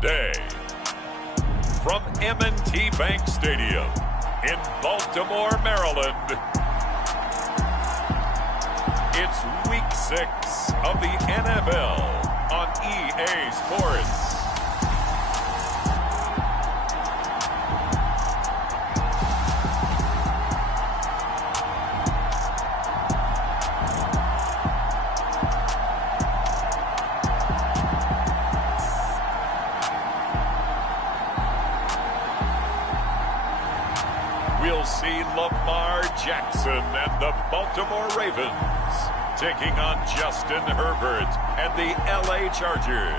day. From M&T Bank Stadium in Baltimore, Maryland, it's Week 6 of the NFL on EA Sports. We'll see Lamar Jackson and the Baltimore Ravens taking on Justin Herbert and the LA Chargers.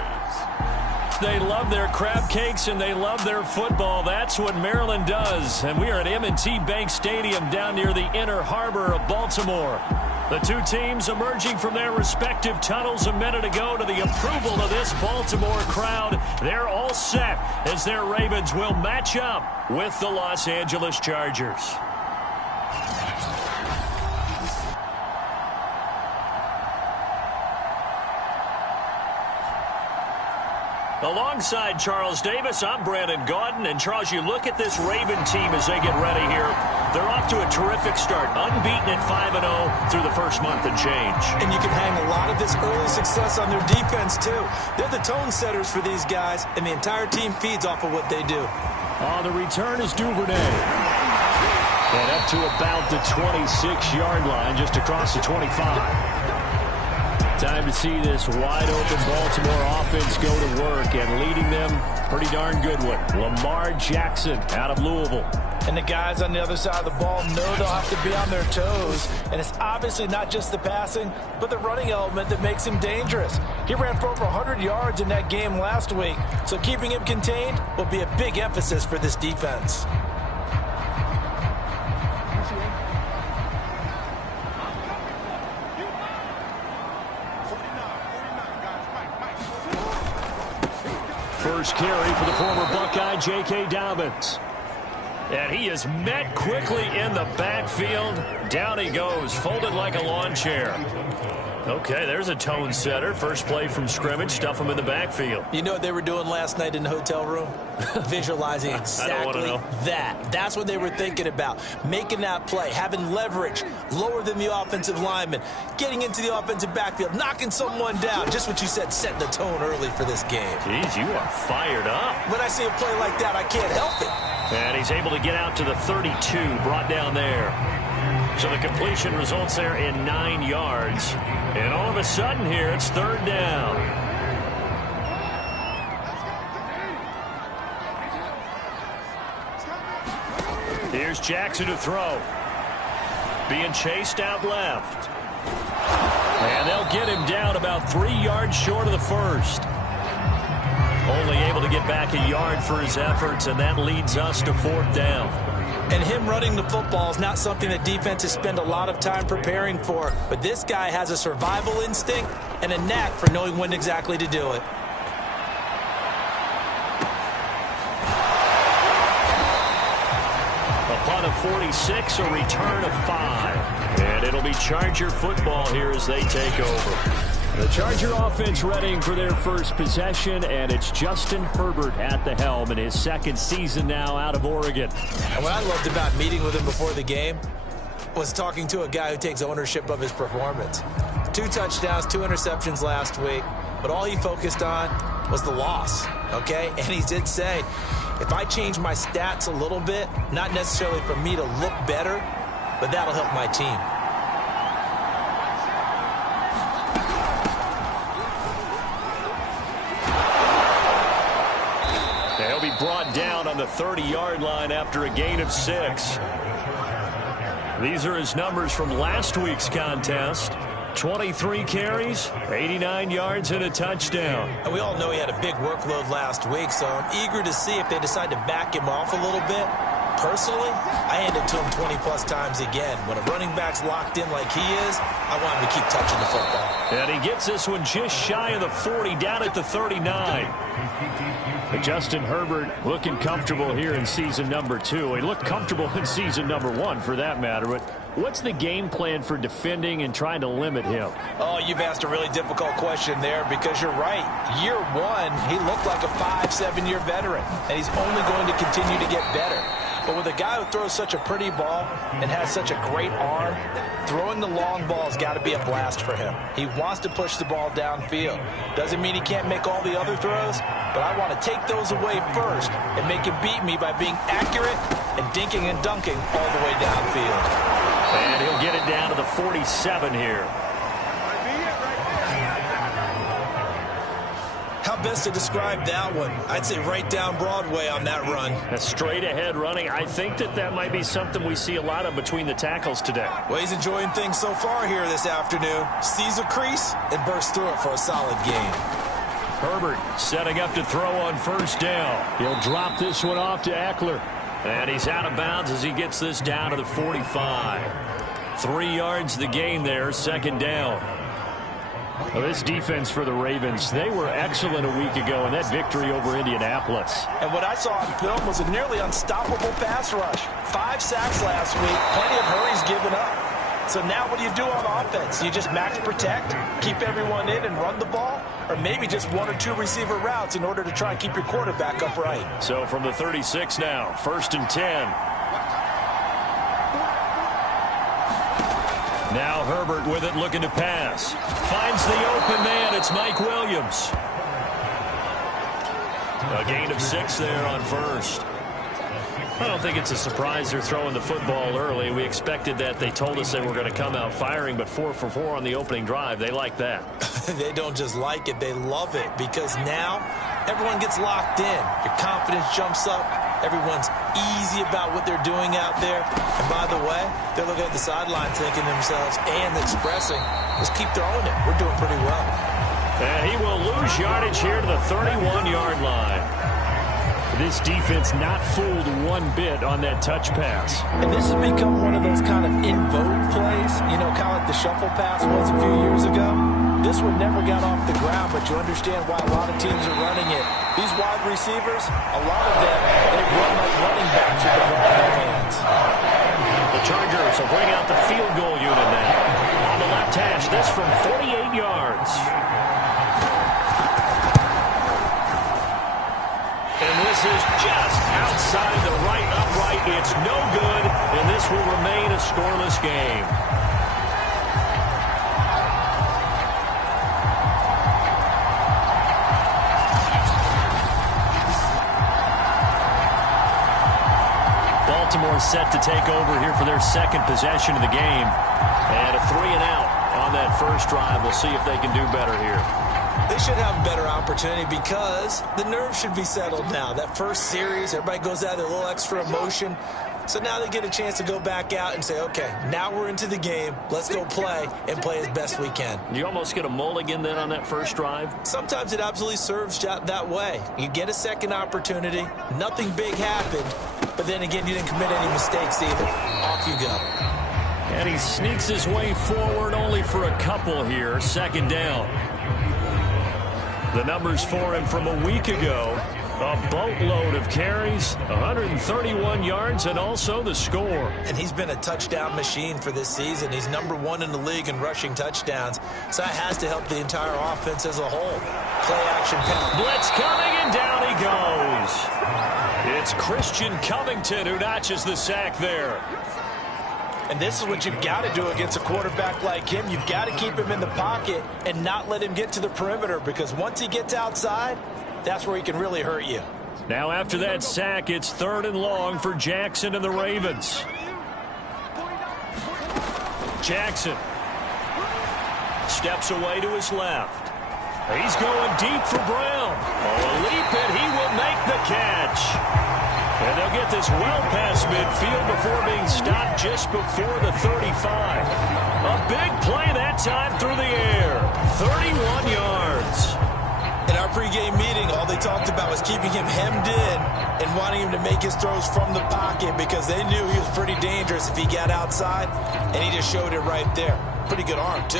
They love their crab cakes and they love their football. That's what Maryland does. And we are at M&T Bank Stadium down near the inner harbor of Baltimore. The two teams emerging from their respective tunnels a minute ago to the approval of this Baltimore crowd. They're all set as their Ravens will match up with the Los Angeles Chargers. Alongside Charles Davis, I'm Brandon Gaudin. And Charles, you look at this Raven team as they get ready here. They're off to a terrific start, unbeaten at 5-0 through the first month and change. And you can hang a lot of this early success on their defense, too. They're the tone setters for these guys, and the entire team feeds off of what they do. On the return is Duvernay. And up to about the 26-yard line, just across the 25. Time to see this wide-open Baltimore offense go to work, and leading them, pretty darn good one, Lamar Jackson out of Louisville. And the guys on the other side of the ball know they'll have to be on their toes. And it's obviously not just the passing, but the running element that makes him dangerous. He ran for over 100 yards in that game last week, so keeping him contained will be a big emphasis for this defense. First carry for the former Buckeye, J.K. Dobbins. And he is met quickly in the backfield. Down he goes, folded like a lawn chair. Okay, there's a tone setter. First play from scrimmage, stuff him in the backfield. You know what they were doing last night in the hotel room? Visualizing exactly that. That's what they were thinking about. Making that play, having leverage, lower than the offensive lineman, getting into the offensive backfield, knocking someone down. Just what you said, setting the tone early for this game. Jeez, you are fired up. When I see a play like that, I can't help it. And he's able to get out to the 32, brought down there. So the completion results there in 9 yards. And all of a sudden here, it's third down. Here's Jackson to throw. Being chased out left. And they'll get him down about 3 yards short of the first. Only able to get back a yard for his efforts, and that leads us to fourth down. And him running the football is not something that defenses spend a lot of time preparing for. But this guy has a survival instinct and a knack for knowing when exactly to do it. Upon a 46, a return of 5. And it'll be Charger football here as they take over. The Charger offense readying for their first possession, and it's Justin Herbert at the helm in his second season now out of Oregon. And what I loved about meeting with him before the game was talking to a guy who takes ownership of his performance. 2 touchdowns, 2 interceptions last week, but all he focused on was the loss, okay? And he did say, if I change my stats a little bit, not necessarily for me to look better, but that'll help my team. They'll be brought down on the 30-yard line after a gain of 6. These are his numbers from last week's contest. 23 carries, 89 yards, and a touchdown. And we all know he had a big workload last week, so I'm eager to see if they decide to back him off a little bit. Personally, I hand it to him 20-plus times again. When a running back's locked in like he is, I want him to keep touching the football. And he gets this one just shy of the 40, down at the 39. But Justin Herbert looking comfortable here in season number 2. He looked comfortable in season number 1, for that matter. But what's the game plan for defending and trying to limit him? Oh, you've asked a really difficult question there, because you're right. Year 1, he looked like a 5-7-year veteran, and he's only going to continue to get better. But with a guy who throws such a pretty ball and has such a great arm, throwing the long ball has got to be a blast for him. He wants to push the ball downfield. Doesn't mean he can't make all the other throws, but I want to take those away first and make him beat me by being accurate and dinking and dunking all the way downfield. And he'll get it down to the 47 here. How best to describe that one? I'd say right down Broadway on that run. A straight ahead running. I think that might be something we see a lot of between the tackles today. Well, he's enjoying things so far here this afternoon. Sees a crease and bursts through it for a solid gain. Herbert setting up to throw on first down. He'll drop this one off to Eckler. And he's out of bounds as he gets this down to the 45. 3 yards the gain there, second down. Well, this defense for the Ravens, they were excellent a week ago in that victory over Indianapolis. And what I saw on film was a nearly unstoppable pass rush. 5 sacks last week, plenty of hurries given up. So now what do you do on offense? You just max protect, keep everyone in and run the ball? Or maybe just 1 or 2 receiver routes in order to try and keep your quarterback upright? So from the 36 now, 1st and 10. Now Herbert with it, looking to pass. Finds the open man. It's Mike Williams. A gain of 6 there on first. I don't think it's a surprise they're throwing the football early. We expected that. They told us they were going to come out firing, but 4 for 4 on the opening drive. They like that. They don't just like it, they love it, because now everyone gets locked in. Your confidence jumps up. Everyone's easy about what they're doing out there. And by the way, they're looking at the sideline thinking to themselves and expressing, let's keep throwing it. We're doing pretty well. And he will lose yardage here to the 31-yard line. This defense not fooled one bit on that touch pass. And this has become one of those kind of in vogue plays, you know, kind of like the shuffle pass was a few years ago. This one never got off the ground, but you understand why a lot of teams are running it. These wide receivers, a lot of them, they run like running backs with the ball in their hands. The Chargers will bring out the field goal unit now. On the left hash, this from 48 yards. And this is just outside the right upright. It's no good, and this will remain a scoreless game. Baltimore set to take over here for their second possession of the game. And a 3-and-out on that first drive. We'll see if they can do better here. They should have a better opportunity because the nerves should be settled now. That first series, everybody goes out with a little extra emotion. So now they get a chance to go back out and say, okay, now we're into the game. Let's go play and play as best we can. You almost get a mulligan then on that first drive? Sometimes it absolutely serves that way. You get a second opportunity. Nothing big happened. But then again, you didn't commit any mistakes either. Off you go. And he sneaks his way forward only for a couple here. Second down. The numbers for him from a week ago. A boatload of carries, 131 yards, and also the score. And he's been a touchdown machine for this season. He's #1 in the league in rushing touchdowns. So that has to help the entire offense as a whole. Play action pass. Blitz coming, and down he goes. It's Christian Covington who notches the sack there. And this is what you've got to do against a quarterback like him. You've got to keep him in the pocket and not let him get to the perimeter, because once he gets outside, that's where he can really hurt you. Now after that sack, it's 3rd and long for Jackson and the Ravens. Jackson steps away to his left. He's going deep for Brown. Oh, a leap, and he will make the catch. And they'll get this well past midfield before being stopped just before the 35. A big play that time through the air. 31 yards. And our pregame meeting, all they talked about was keeping him hemmed in and wanting him to make his throws from the pocket because they knew he was pretty dangerous if he got outside, and he just showed it right there. Pretty good arm, too.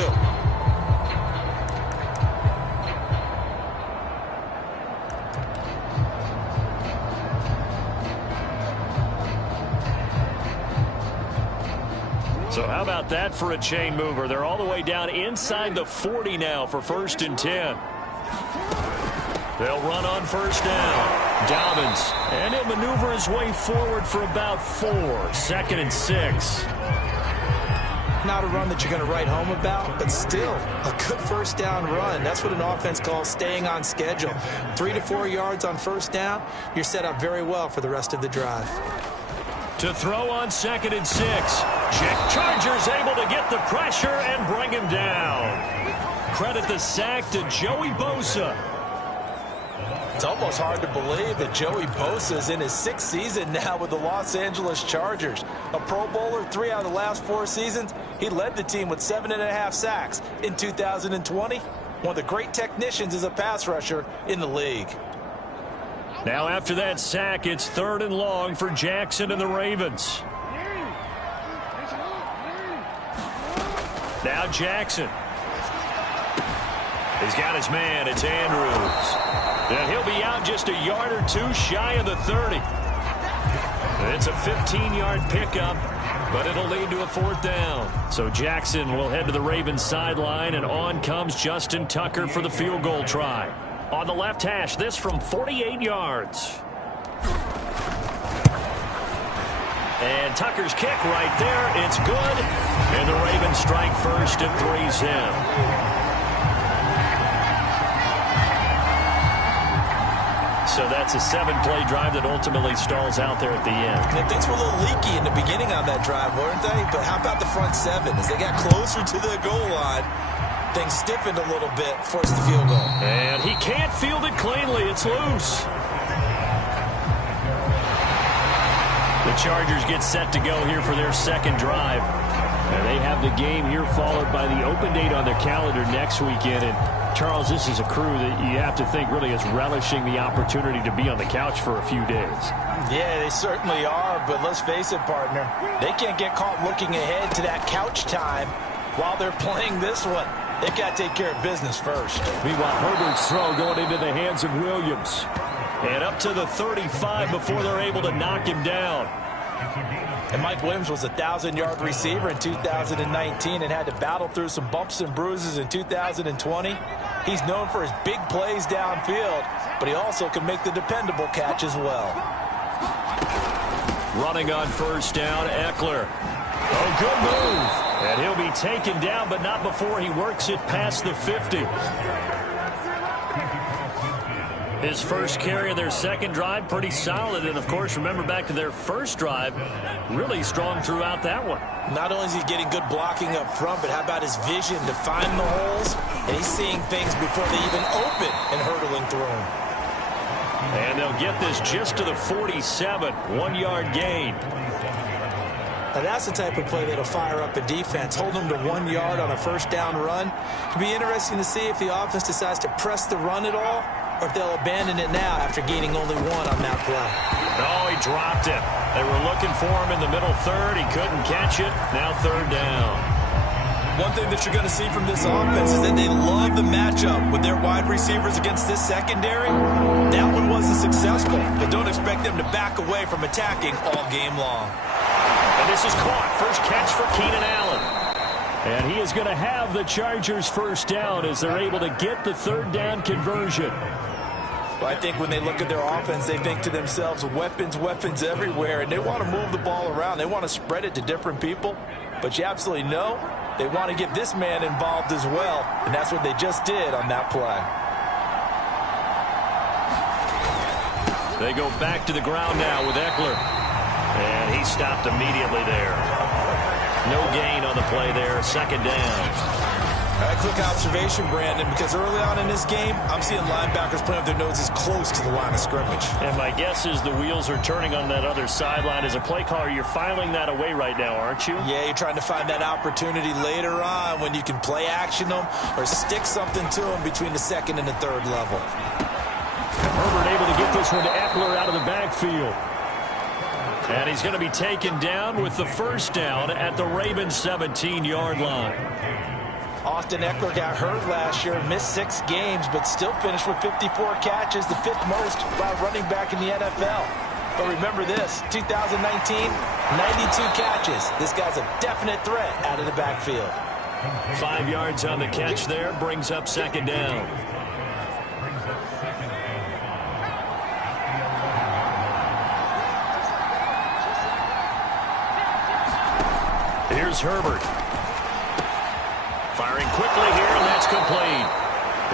So how about that for a chain mover? They're all the way down inside the 40 now for 1st and 10. They'll run on 1st down. Dobbins. And he'll maneuver his way forward for about 4. 2nd and 6. Not a run that you're going to write home about, but still a good 1st down run. That's what an offense calls staying on schedule. 3 to 4 yards on 1st down. You're set up very well for the rest of the drive. To throw on 2nd and 6. Chargers able to get the pressure and bring him down. Credit the sack to Joey Bosa. It's almost hard to believe that Joey Bosa is in his 6th season now with the Los Angeles Chargers. A Pro Bowler 3 out of the last 4 seasons. He led the team with 7.5 sacks in 2020. One of the great technicians as a pass rusher in the league. Now after that sack, it's 3rd and long for Jackson and the Ravens. Now Jackson. He's got his man. It's Andrews. And he'll be out just a yard or 2 shy of the 30. It's a 15-yard pickup, but it'll lead to a 4th down. So Jackson will head to the Ravens sideline, and on comes Justin Tucker for the field goal try. On the left hash, this from 48 yards. And Tucker's kick right there. It's good. And the Ravens strike first and 3's him. So that's a 7-play drive that ultimately stalls out there at the end. And things were a little leaky in the beginning on that drive, weren't they? But how about the front 7? As they got closer to the goal line, things stiffened a little bit, forced the field goal. And he can't field it cleanly. It's loose. The Chargers get set to go here for their 2nd drive. And they have the game here followed by the open date on their calendar next weekend. And Charles, this is a crew that you have to think really is relishing the opportunity to be on the couch for a few days. Yeah, they certainly are, but let's face it, partner. They can't get caught looking ahead to that couch time while they're playing this one. They've got to take care of business first. Meanwhile, Herbert's throw going into the hands of Williams. And up to the 35 before they're able to knock him down. And Mike Williams was a 1,000-yard receiver in 2019 and had to battle through some bumps and bruises in 2020. He's known for his big plays downfield, but he also can make the dependable catch as well. Running on 1st down, Eckler. Oh, good move. And he'll be taken down, but not before he works it past the 50. His first carry of their 2nd drive, pretty solid. And, of course, remember back to their 1st drive, really strong throughout that one. Not only is he getting good blocking up front, but how about his vision to find the holes? And he's seeing things before they even open and hurtling through them. And they'll get this just to the 47, 1-yard gain. Now that's the type of play that'll fire up a defense. Hold them to 1 yard on a 1st down run. It'll be interesting to see if the offense decides to press the run at all, or if they'll abandon it now after gaining only 1 on that play. Oh, he dropped it. They were looking for him in the middle 3rd. He couldn't catch it. Now 3rd down. One thing that you're going to see from this offense is that they love the matchup with their wide receivers against this secondary. That one wasn't successful, but don't expect them to back away from attacking all game long. And this is caught. First catch for Keenan Allen. And he is going to have the Chargers 1st down as they're able to get the 3rd down conversion. Well, I think when they look at their offense, they think to themselves, weapons, weapons everywhere, and they want to move the ball around. They want to spread it to different people. But you absolutely know they want to get this man involved as well, and that's what they just did on that play. They go back to the ground now with Eckler. And he stopped immediately there. No gain on the play there. 2nd down. A quick observation, Brandon, because early on in this game, I'm seeing linebackers playing with their noses close to the line of scrimmage. And my guess is the wheels are turning on that other sideline. As a play caller, you're filing that away right now, aren't you? Yeah, you're trying to find that opportunity later on when you can play action them or stick something to them between the second and the third level. Herbert able to get this one to Eckler out of the backfield. And he's going to be taken down with the first down at the Ravens' 17-yard line. Austin Eckler got hurt last year, missed 6 games, but still finished with 54 catches, the 5th most by running back in the NFL. But remember this, 2019, 92 catches. This guy's a definite threat out of the backfield. 5 yards on the catch there, brings up second down. Here's Herbert. Firing quickly here, and that's complete.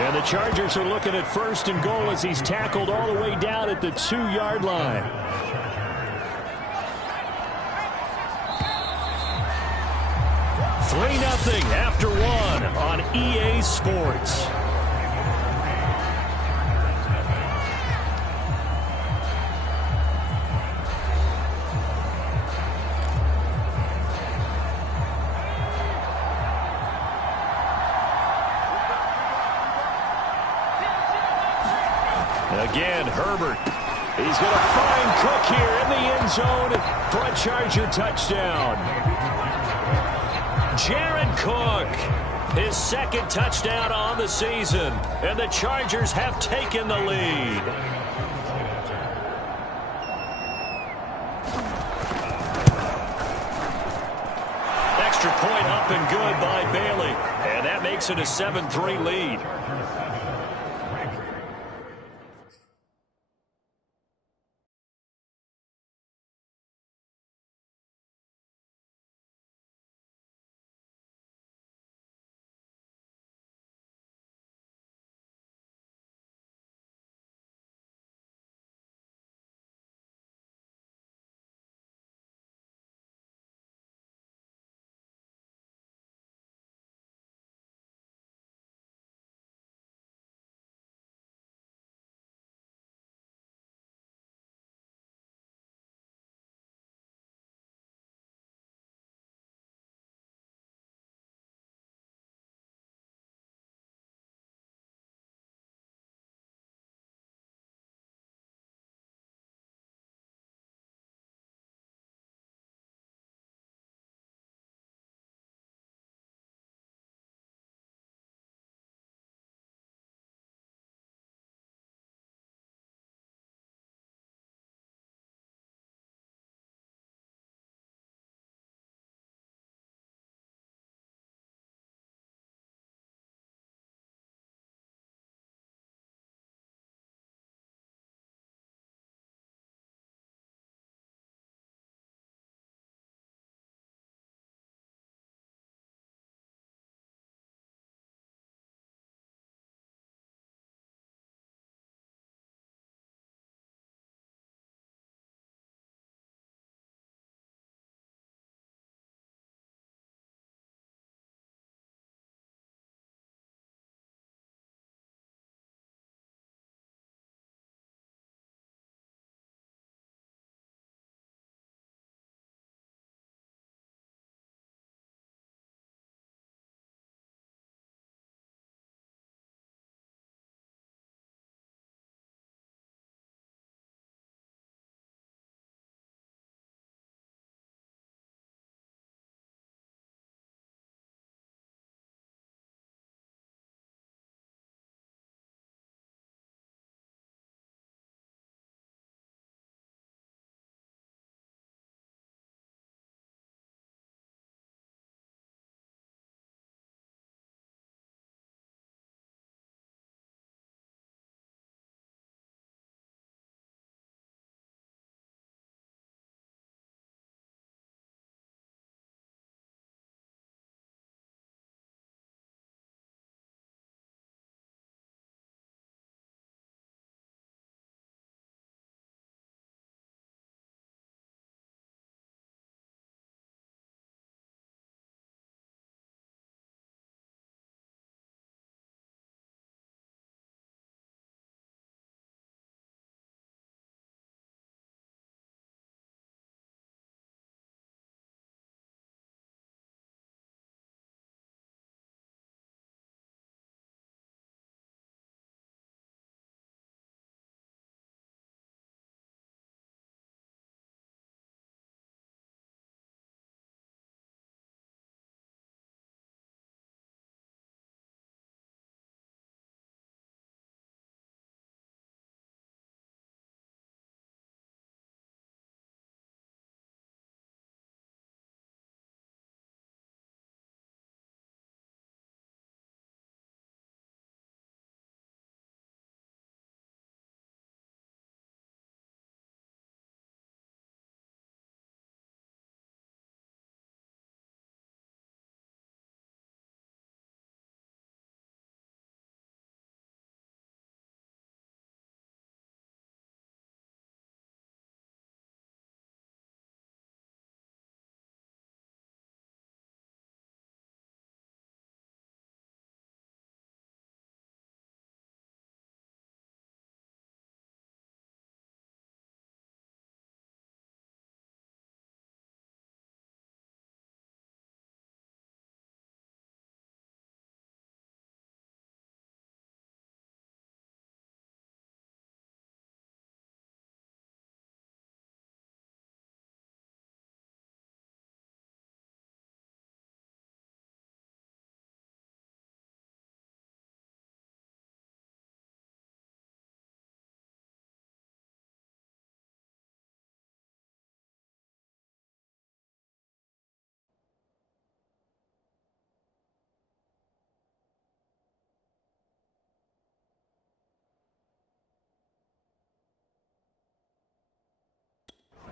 And the Chargers are looking at first and goal as he's tackled all the way down at the 2-yard line. $3-0 after 1 on EA Sports. Again, Herbert. He's going to find Cook here in the end zone for a Charger touchdown. Jared Cook, his second touchdown on the season, and the Chargers have taken the lead. Extra point up and good by Bailey, and that makes it a 7-3 lead.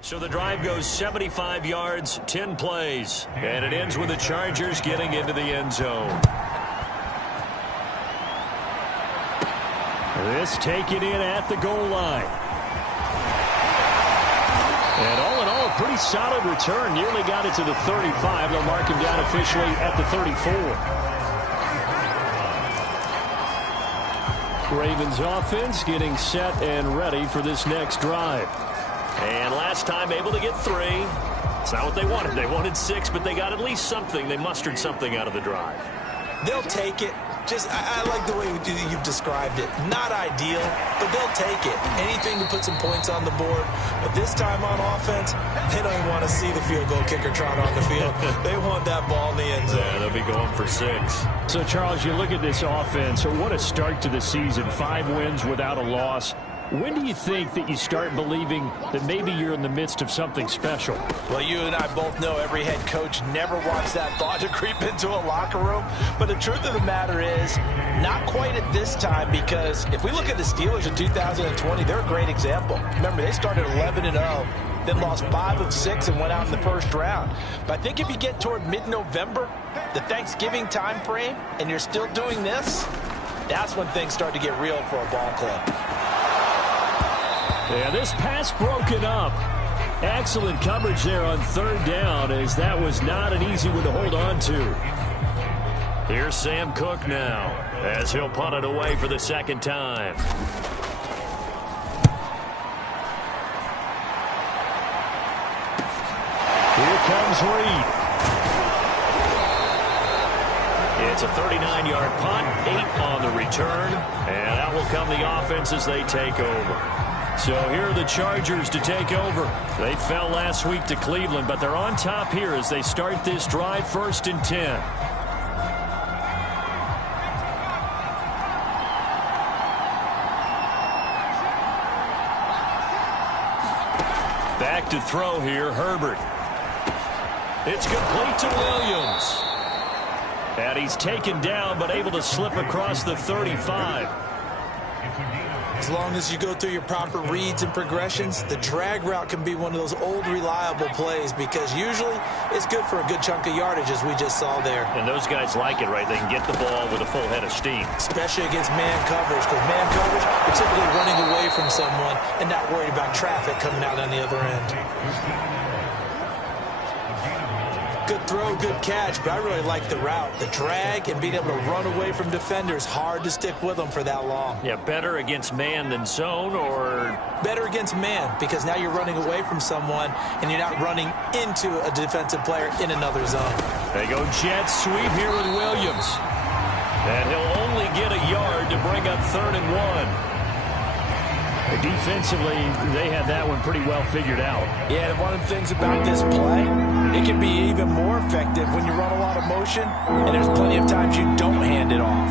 So the drive goes 75 yards, 10 plays. And it ends with the Chargers getting into the end zone. This taken in at the goal line. And all in all, a pretty solid return. Nearly got it to the 35. They'll mark him down officially at the 34. Ravens offense getting set and ready for this next drive. And last time able to get 3. It's not what they wanted. They wanted 6, but they got at least something. They mustered something out of the drive. They'll take it. I like the way you've described it. Not ideal, but they'll take it. Anything to put some points on the board. But this time on offense, they don't even want to see the field goal kicker trot on the field. They want that ball in the end zone. Yeah, they'll be going for 6. So, Charles, you look at this offense. What a start to the season. 5 wins without a loss. When do you think that you start believing that maybe you're in the midst of something special? Well, you and I both know every head coach never wants that thought to creep into a locker room. But the truth of the matter is, not quite at this time, because if we look at the Steelers in 2020, they're a great example. Remember, they started 11-0, then lost 5 of 6 and went out in the first round. But I think if you get toward mid-November, the Thanksgiving time frame, and you're still doing this, that's when things start to get real for a ball club. Yeah, this pass broken up. Excellent coverage there on 3rd down, as that was not an easy one to hold on to. Here's Sam Cook now, as he'll punt it away for the 2nd time. Here comes Reed. It's a 39-yard punt, 8 on the return, and out will come the offense as they take over. So here are the Chargers to take over. They fell last week to Cleveland, but they're on top here as they start this drive, 1st and 10. Back to throw here, Herbert. It's complete to Williams. And he's taken down, but able to slip across the 35. As long as you go through your proper reads and progressions, the drag route can be one of those old reliable plays, because usually it's good for a good chunk of yardage, as we just saw there. And those guys like it, right? They can get the ball with a full head of steam. Especially against man coverage, because man coverage, you're typically running away from someone and not worried about traffic coming out on the other end. Good throw, good catch, but I really like the route. The drag and being able to run away from defenders, hard to stick with them for that long. Yeah, better against man than zone, or? Better against man, because now you're running away from someone and you're not running into a defensive player in another zone. They go jet sweep here with Williams. And he'll only get a yard to bring up 3rd and 1. Defensively, they had that one pretty well figured out. Yeah, and one of the things about this play, it can be even more effective when you run a lot of motion, and there's plenty of times you don't hand it off.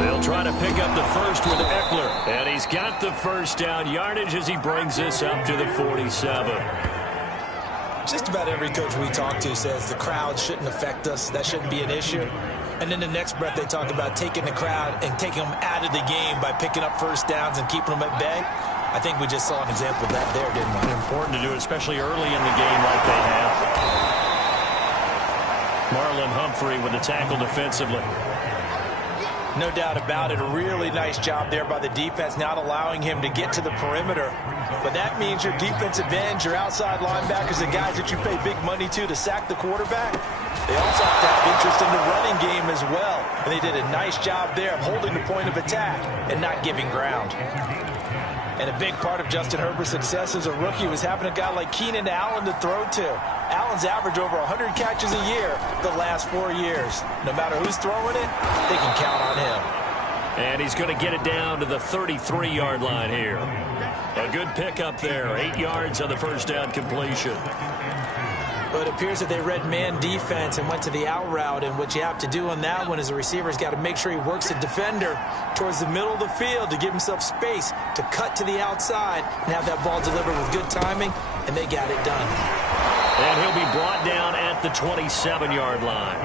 They'll try to pick up the first with Eckler, and he's got the 1st down yardage as he brings this up to the 47. Just about every coach we talk to says the crowd shouldn't affect us. That shouldn't be an issue. And then the next breath they talk about taking the crowd and taking them out of the game by picking up 1st downs and keeping them at bay. I think we just saw an example of that there, didn't we? Important to do, especially early in the game like they have. Marlon Humphrey with the tackle defensively. No doubt about it. A really nice job there by the defense, not allowing him to get to the perimeter. But that means your defensive ends, your outside linebackers, the guys that you pay big money to sack the quarterback, they also have to have interest in the running game as well. And they did a nice job there of holding the point of attack and not giving ground. And a big part of Justin Herbert's success as a rookie was having a guy like Keenan Allen to throw to. Allen's averaged over 100 catches a year the last 4 years. No matter who's throwing it, they can count on him. And he's going to get it down to the 33-yard line here. A good pickup there. 8 yards on the 1st down completion. But it appears that they read man defense and went to the out route, and what you have to do on that one is the receiver's got to make sure he works the defender towards the middle of the field to give himself space to cut to the outside and have that ball delivered with good timing, and they got it done. And he'll be brought down at the 27-yard line.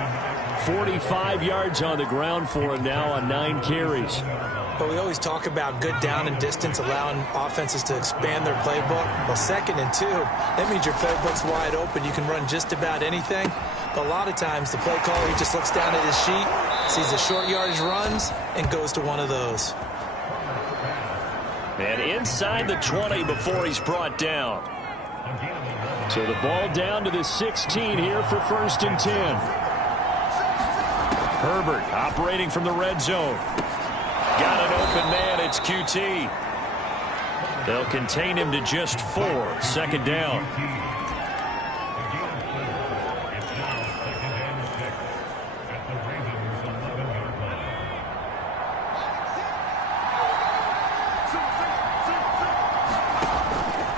45 yards on the ground for him now on 9 carries. But we always talk about good down and distance, allowing offenses to expand their playbook. Well, 2nd and 2, that means your playbook's wide open. You can run just about anything. But a lot of times, the play caller, he just looks down at his sheet, sees the short yardage runs, and goes to one of those. And inside the 20 before he's brought down. So the ball down to the 16 here for 1st and 10. Herbert operating from the red zone. Got an open man. It's QT. They'll contain him to just 4. 2nd down.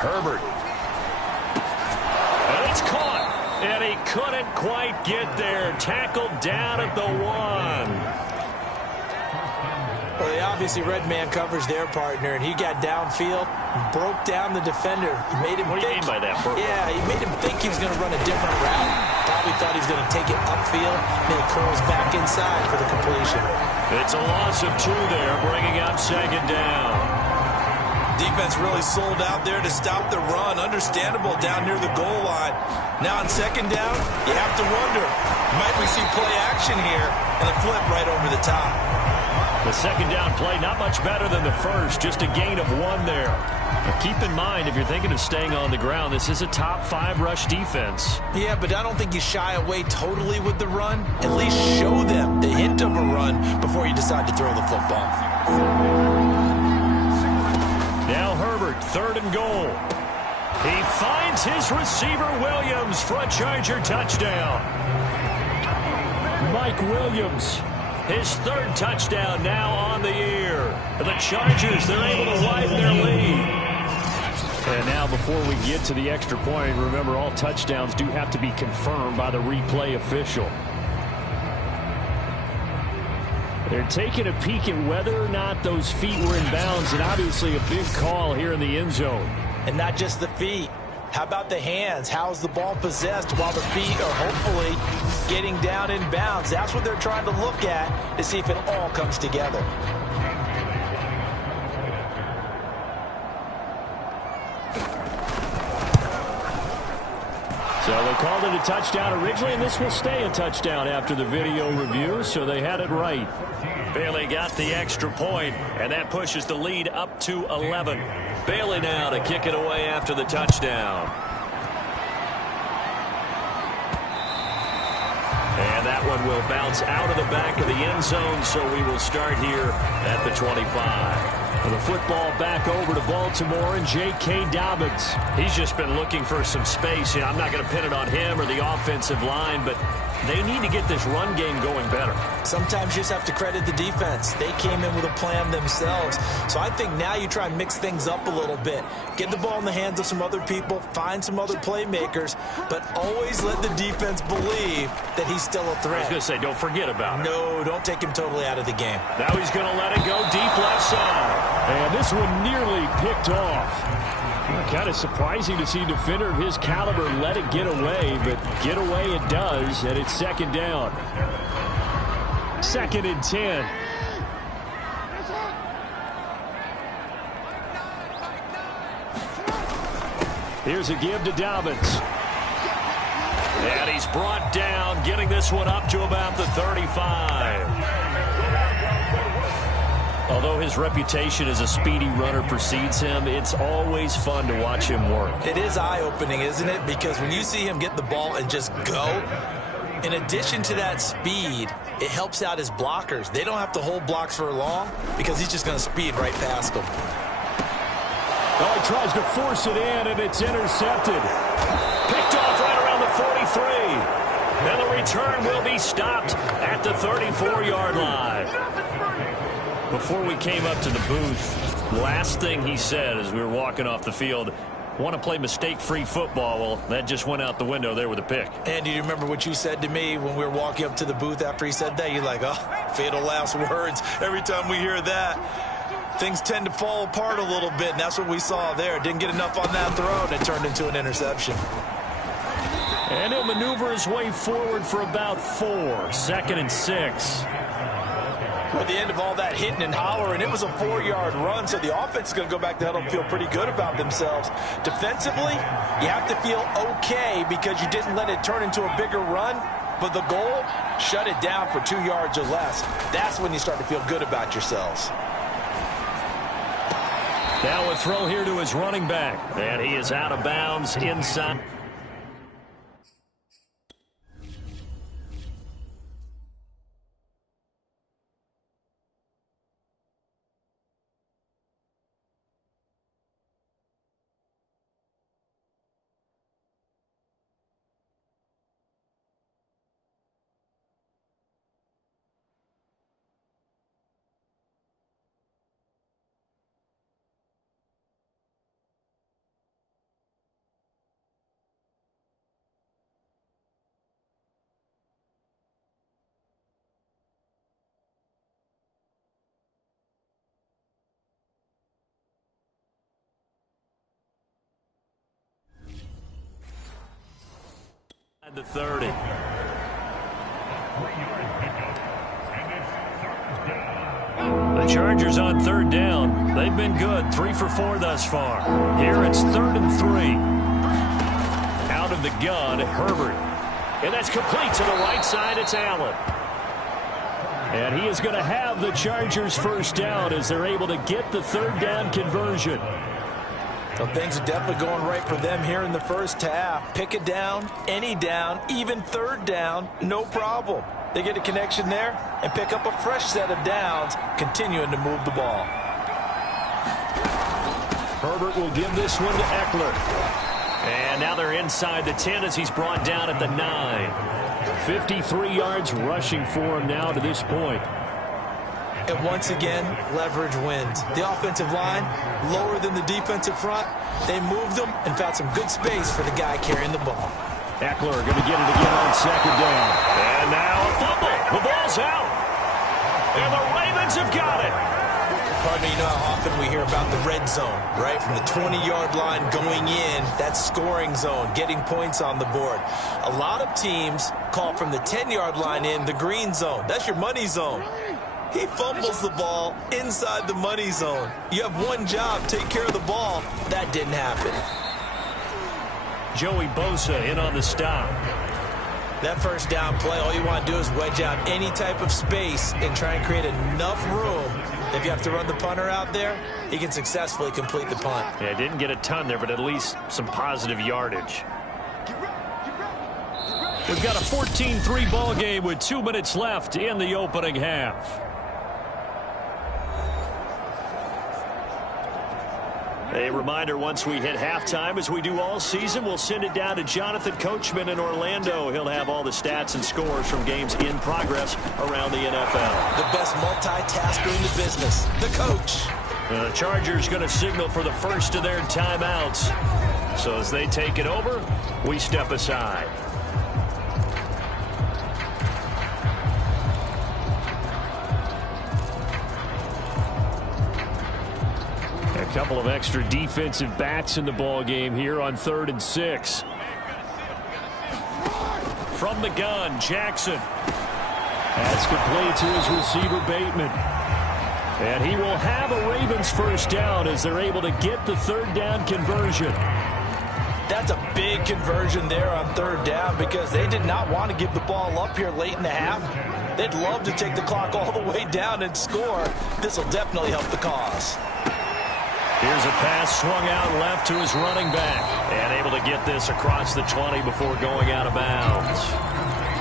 Herbert. And it's caught. And he couldn't quite get there. Tackled down at the 1. Well, they obviously read man coverage their partner, and he got downfield, broke down the defender, made him What do you mean by that, Bert? Yeah, he made him think he was going to run a different route. Probably thought he was going to take it upfield, and it curls back inside for the completion. It's a loss of 2 there, bringing up 2nd down. Defense really sold out there to stop the run. Understandable down near the goal line. Now on 2nd down, you have to wonder, might we see play action here and a flip right over the top? The 2nd down play, not much better than the first, just a gain of 1 there. Now keep in mind, if you're thinking of staying on the ground, this is a top 5 rush defense. Yeah, but I don't think you shy away totally with the run. At least show them the hint of a run before you decide to throw the football. Now Herbert, 3rd and goal. He finds his receiver, Williams, for a Charger touchdown. Mike Williams, his 3rd touchdown now on the year. The Chargers, they're able to widen their lead. And now before we get to the extra point, remember all touchdowns do have to be confirmed by the replay official. They're taking a peek at whether or not those feet were in bounds, and obviously a big call here in the end zone. And not just the feet. How about the hands? How's the ball possessed while the feet are hopefully getting down in bounds? That's what they're trying to look at to see if it all comes together. So they called it a touchdown originally, and this will stay a touchdown after the video review, so they had it right. Bailey got the extra point, and that pushes the lead up to 11. Bailey now to kick it away after the touchdown. And that one will bounce out of the back of the end zone, so we will start here at the 25. The football back over to Baltimore and J.K. Dobbins. He's just been looking for some space. I'm not going to pin it on him or the offensive line, but they need to get this run game going better. Sometimes you just have to credit the defense. They came in with a plan themselves. So I think now you try and mix things up a little bit. Get the ball in the hands of some other people, find some other playmakers, but always let the defense believe that he's still a threat. I was going to say, don't forget about it. No, don't take him totally out of the game. Now he's going to let it go deep left side. And this one nearly picked off. Kind of surprising to see a defender of his caliber let it get away, but get away it does, and it's 2nd down. 2nd and 10. Here's a give to Dobbins. And he's brought down, getting this one up to about the 35. Although his reputation as a speedy runner precedes him, it's always fun to watch him work. It is eye-opening, isn't it? Because when you see him get the ball and just go, in addition to that speed, it helps out his blockers. They don't have to hold blocks for long because he's just going to speed right past them. Oh, he tries to force it in, and it's intercepted. Picked off right around the 43. And the return will be stopped at the 34-yard line. Before we came up to the booth, last thing he said as we were walking off the field, want to play mistake-free football. Well, that just went out the window there with a pick. And do you remember what you said to me when we were walking up to the booth after he said that? You're like, oh, fatal last words. Every time we hear that, things tend to fall apart a little bit, and that's what we saw there. Didn't get enough on that throw, and it turned into an interception. And he'll maneuver his way forward for about 4. 2nd and 6. At the end of all that hitting and hollering, it was a 4-yard run, so the offense is going to go back to huddle and feel pretty good about themselves. Defensively, you have to feel okay because you didn't let it turn into a bigger run, but the goal, shut it down for 2 yards or less. That's when you start to feel good about yourselves. Now a throw here to his running back, and he is out of bounds inside. The 30. The Chargers on 3rd down. They've been good, 3 for 4 thus far. Here it's 3rd and 3. Out of the gun, Herbert. And that's complete to the right side. It's Allen. And he is going to have the Chargers first down as they're able to get the 3rd down conversion. So things are definitely going right for them here in the first half. Pick it down, any down, even 3rd down, no problem. They get a connection there and pick up a fresh set of downs, continuing to move the ball. Herbert will give this one to Eckler. And now they're inside the 10 as he's brought down at the 9. 53 yards rushing for him now to this point. And once again, leverage wins. The offensive line, lower than the defensive front. They moved them and found some good space for the guy carrying the ball. Eckler going to get it again on 2nd down. And now a fumble. The ball's out. And the Ravens have got it. Pardon me, you know how often we hear about the red zone, right? From the 20-yard line going in, that's scoring zone, getting points on the board. A lot of teams call from the 10-yard line in the green zone. That's your money zone. He fumbles the ball inside the money zone. You have one job, take care of the ball. That didn't happen. Joey Bosa in on the stop. That first down play, all you want to do is wedge out any type of space and try and create enough room. If you have to run the punter out there, he can successfully complete the punt. Yeah, didn't get a ton there, but at least some positive yardage. We've got a 14-3 ball game with 2 minutes left in the opening half. A reminder, once we hit halftime, as we do all season, we'll send it down to Jonathan Coachman in Orlando. He'll have all the stats and scores from games in progress around the NFL. The best multitasker in the business, the coach. The Chargers going to signal for the first of their timeouts. So as they take it over, we step aside. A couple of extra defensive backs in the ball game here on 3rd and 6. From the gun, Jackson. That's complete to his receiver, Bateman. And he will have a Ravens first down as they're able to get the 3rd down conversion. That's a big conversion there on 3rd down because they did not want to give the ball up here late in the half. They'd love to take the clock all the way down and score. This will definitely help the cause. Here's a pass swung out left to his running back. And able to get this across the 20 before going out of bounds.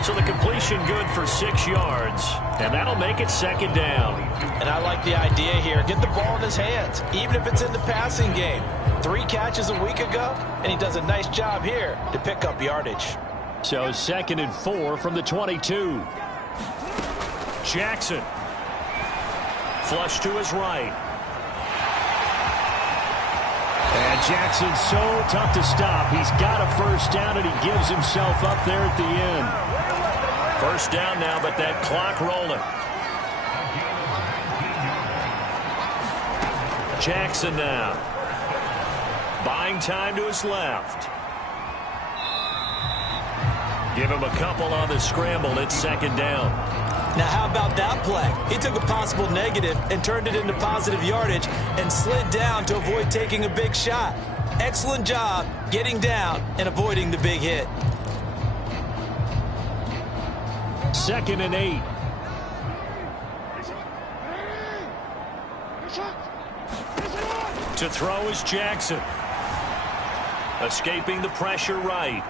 So the completion good for 6 yards. And that'll make it 2nd down. And I like the idea here. Get the ball in his hands, even if it's in the passing game. 3 catches a week ago, and he does a nice job here to pick up yardage. So 2nd and 4 from the 22. Jackson. Flush to his right. And Jackson's so tough to stop. He's got a first down, and he gives himself up there at the end. First down now, but that clock rolling. Jackson now. Buying time to his left. Give him a couple on the scramble. It's 2nd down. Now, how about that play? He took a possible negative and turned it into positive yardage and slid down to avoid taking a big shot. Excellent job getting down and avoiding the big hit. 2nd and 8. To throw is Jackson. Escaping the pressure right.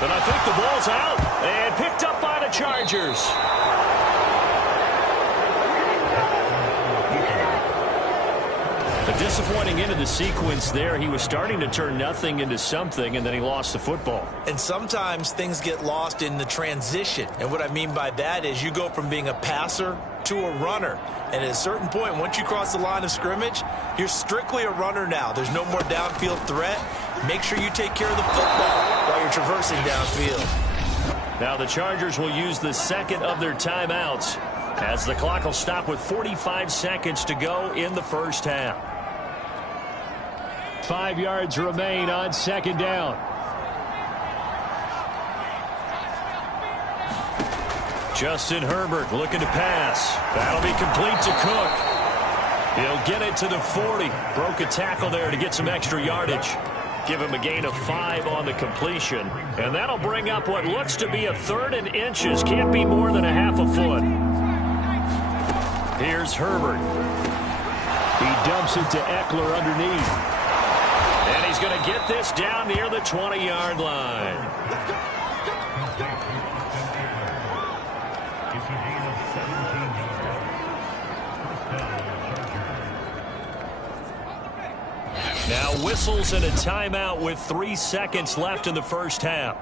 But I think the ball's out and picked up by the Chargers. A disappointing end of the sequence there. He was starting to turn nothing into something, and then he lost the football. And sometimes things get lost in the transition. And what I mean by that is you go from being a passer to a runner. And at a certain point, once you cross the line of scrimmage, you're strictly a runner now. There's no more downfield threat. Make sure you take care of the football while you're traversing downfield. Now the Chargers will use the second of their timeouts as the clock will stop with 45 seconds to go in the first half. 5 yards remain on 2nd down. Justin Herbert looking to pass. That'll be complete to Cook. He'll get it to the 40. Broke a tackle there to get some extra yardage. Give him a gain of 5 on the completion. And that'll bring up what looks to be a 3rd and inches. Can't be more than a half a foot. Here's Herbert. He dumps it to Eckler underneath. And he's going to get this down near the 20-yard line. Now whistles and a timeout with 3 seconds left in the first half.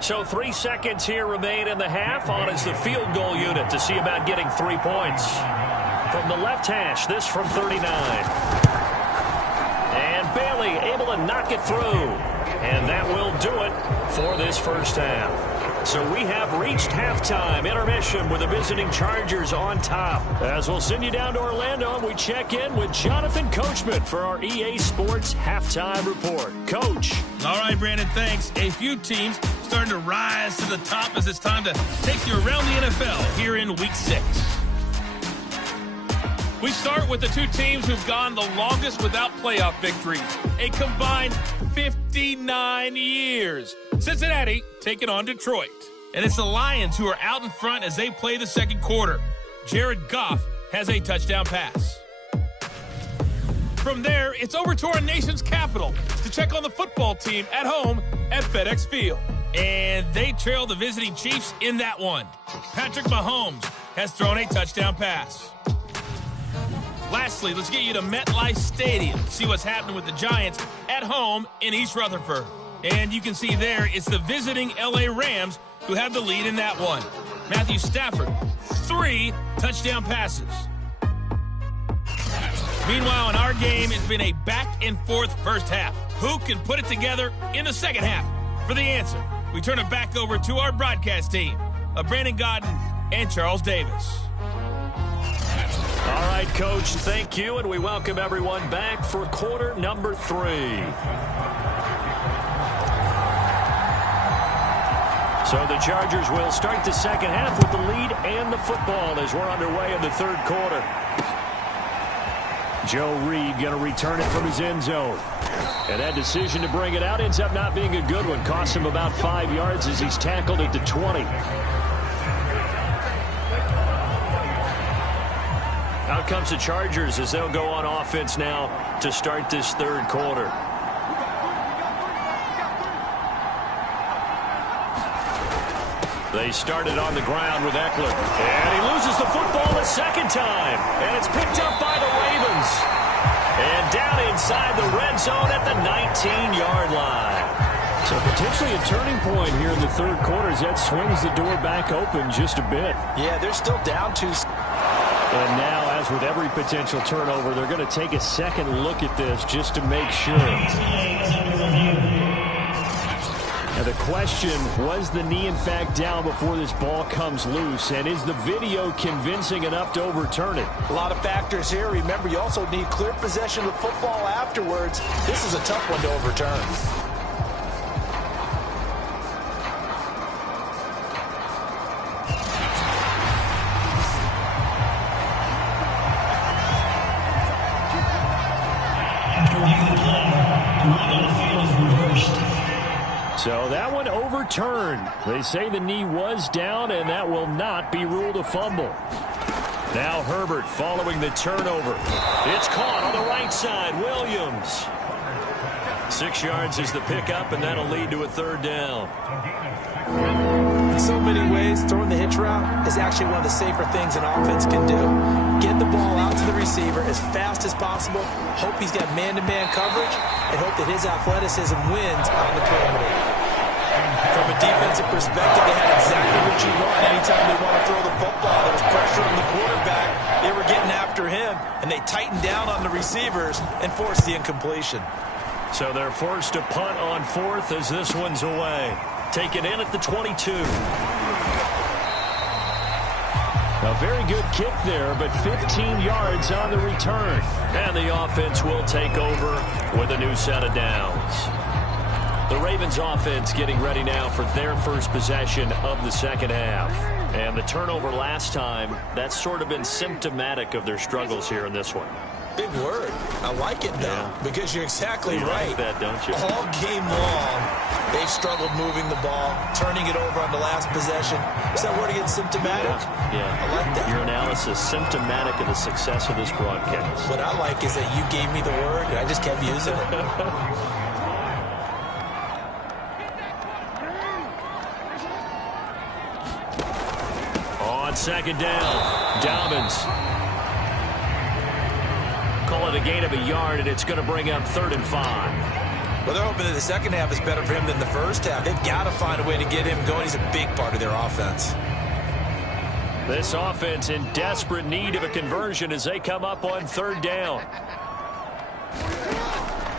So 3 seconds here remain in the half. On is the field goal unit to see about getting 3 points. From the left hash, this from 39. And Bailey able to knock it through. And that will do it for this first half. So we have reached halftime. Intermission with the visiting Chargers on top. As we'll send you down to Orlando, and we check in with Jonathan Coachman for our EA Sports Halftime Report. Coach. All right, Brandon, thanks. A few teams starting to rise to the top as it's time to take you around the NFL here in Week 6. We start with the two teams who've gone the longest without playoff victories. A combined 59 years. Cincinnati taking on Detroit. And it's the Lions who are out in front as they play the second quarter. Jared Goff has a touchdown pass. From there, it's over to our nation's capital to check on the football team at home at FedEx Field. And they trail the visiting Chiefs in that one. Patrick Mahomes has thrown a touchdown pass. Lastly, let's get you to MetLife Stadium to see what's happening with the Giants at home in East Rutherford. And you can see there, it's the visiting LA Rams who have the lead in that one. Matthew Stafford, 3 touchdown passes. Meanwhile, in our game, it's been a back-and-forth first half. Who can put it together in the second half? For the answer, we turn it back over to our broadcast team of Brandon Godden and Charles Davis. All right, Coach, thank you, and we welcome everyone back for quarter number 3. So the Chargers will start the second half with the lead and the football as we're underway in the third quarter. Joe Reed going to return it from his end zone. And that decision to bring it out ends up not being a good one. Costs him about 5 yards as he's tackled at the 20. Out comes the Chargers as they'll go on offense now to start this third quarter. They started on the ground with Eckler. And he loses the football the second time. And it's picked up by the Ravens. And down inside the red zone at the 19-yard line. So potentially a turning point here in the third quarter as that swings the door back open just a bit. Yeah, they're still down 2. And now, as with every potential turnover, they're going to take a second look at this just to make sure. Now the question, was the knee in fact down before this ball comes loose? And is the video convincing enough to overturn it? A lot of factors here. Remember, you also need clear possession of the football afterwards. This is a tough one to overturn. So that one overturned. They say the knee was down, and that will not be ruled a fumble. Now Herbert following the turnover. It's caught on the right side. Williams. 6 yards is the pickup, and that'll lead to a third down. In so many ways, throwing the hitch route is actually one of the safer things an offense can do. Get the ball out to the receiver as fast as possible, hope he's got man-to-man coverage, and hope that his athleticism wins on the perimeter. From a defensive perspective, they had exactly what you want. Anytime they want to throw the football, there was pressure on the quarterback. They were getting after him, and they tightened down on the receivers and forced the incompletion. So they're forced to punt on fourth as this one's away. Taken in at the 22. A very good kick there, but 15 yards on the return. And the offense will take over with a new set of downs. The Ravens offense getting ready now for their first possession of the second half. And the turnover last time, that's sort of been symptomatic of their struggles here in this one. Big word. I like it, though, because you're exactly right. Like that, don't you? All game long, they've struggled moving the ball, turning it over on the last possession. Is that word again, symptomatic? Yeah. I like that. Your analysis, symptomatic of the success of this broadcast. What I like is that you gave me the word, and I just kept using it. On second down, Dobbins. Call it a gain of a yard, and it's going to bring up 3rd and 5. Well, they're hoping that the second half is better for him than the first half. They've got to find a way to get him going. He's a big part of their offense. This offense in desperate need of a conversion as they come up on 3rd down.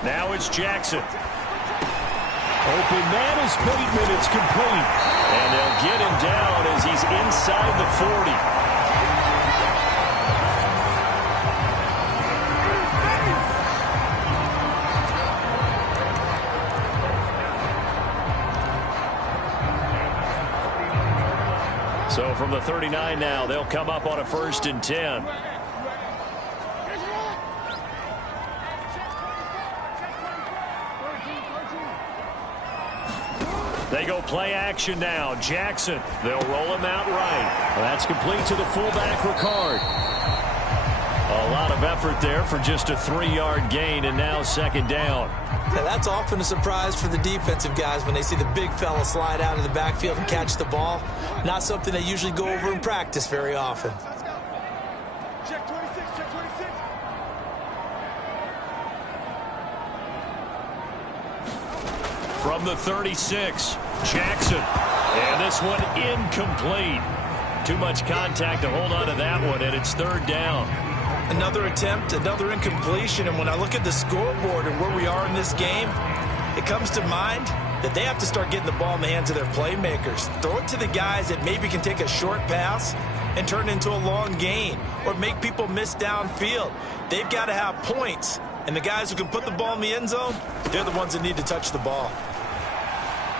Now it's Jackson. Open man is Bateman. It's complete. And they'll get him down as he's inside the 40. So from the 39 now, they'll come up on a 1st and 10. They go play action now. Jackson, they'll roll him out right. Well, that's complete to the fullback, Ricard. A lot of effort there for just a 3-yard gain, and now 2nd down. Now, that's often a surprise for the defensive guys when they see the big fella slide out of the backfield and catch the ball. Not something they usually go over in practice very often. Check 26, check 26. From the 36, Jackson. And this one incomplete. Too much contact to hold on to that one, and it's 3rd down. Another attempt, another incompletion, and when I look at the scoreboard and where we are in this game, it comes to mind that they have to start getting the ball in the hands of their playmakers. Throw it to the guys that maybe can take a short pass and turn it into a long gain or make people miss downfield. They've got to have points, and the guys who can put the ball in the end zone, they're the ones that need to touch the ball.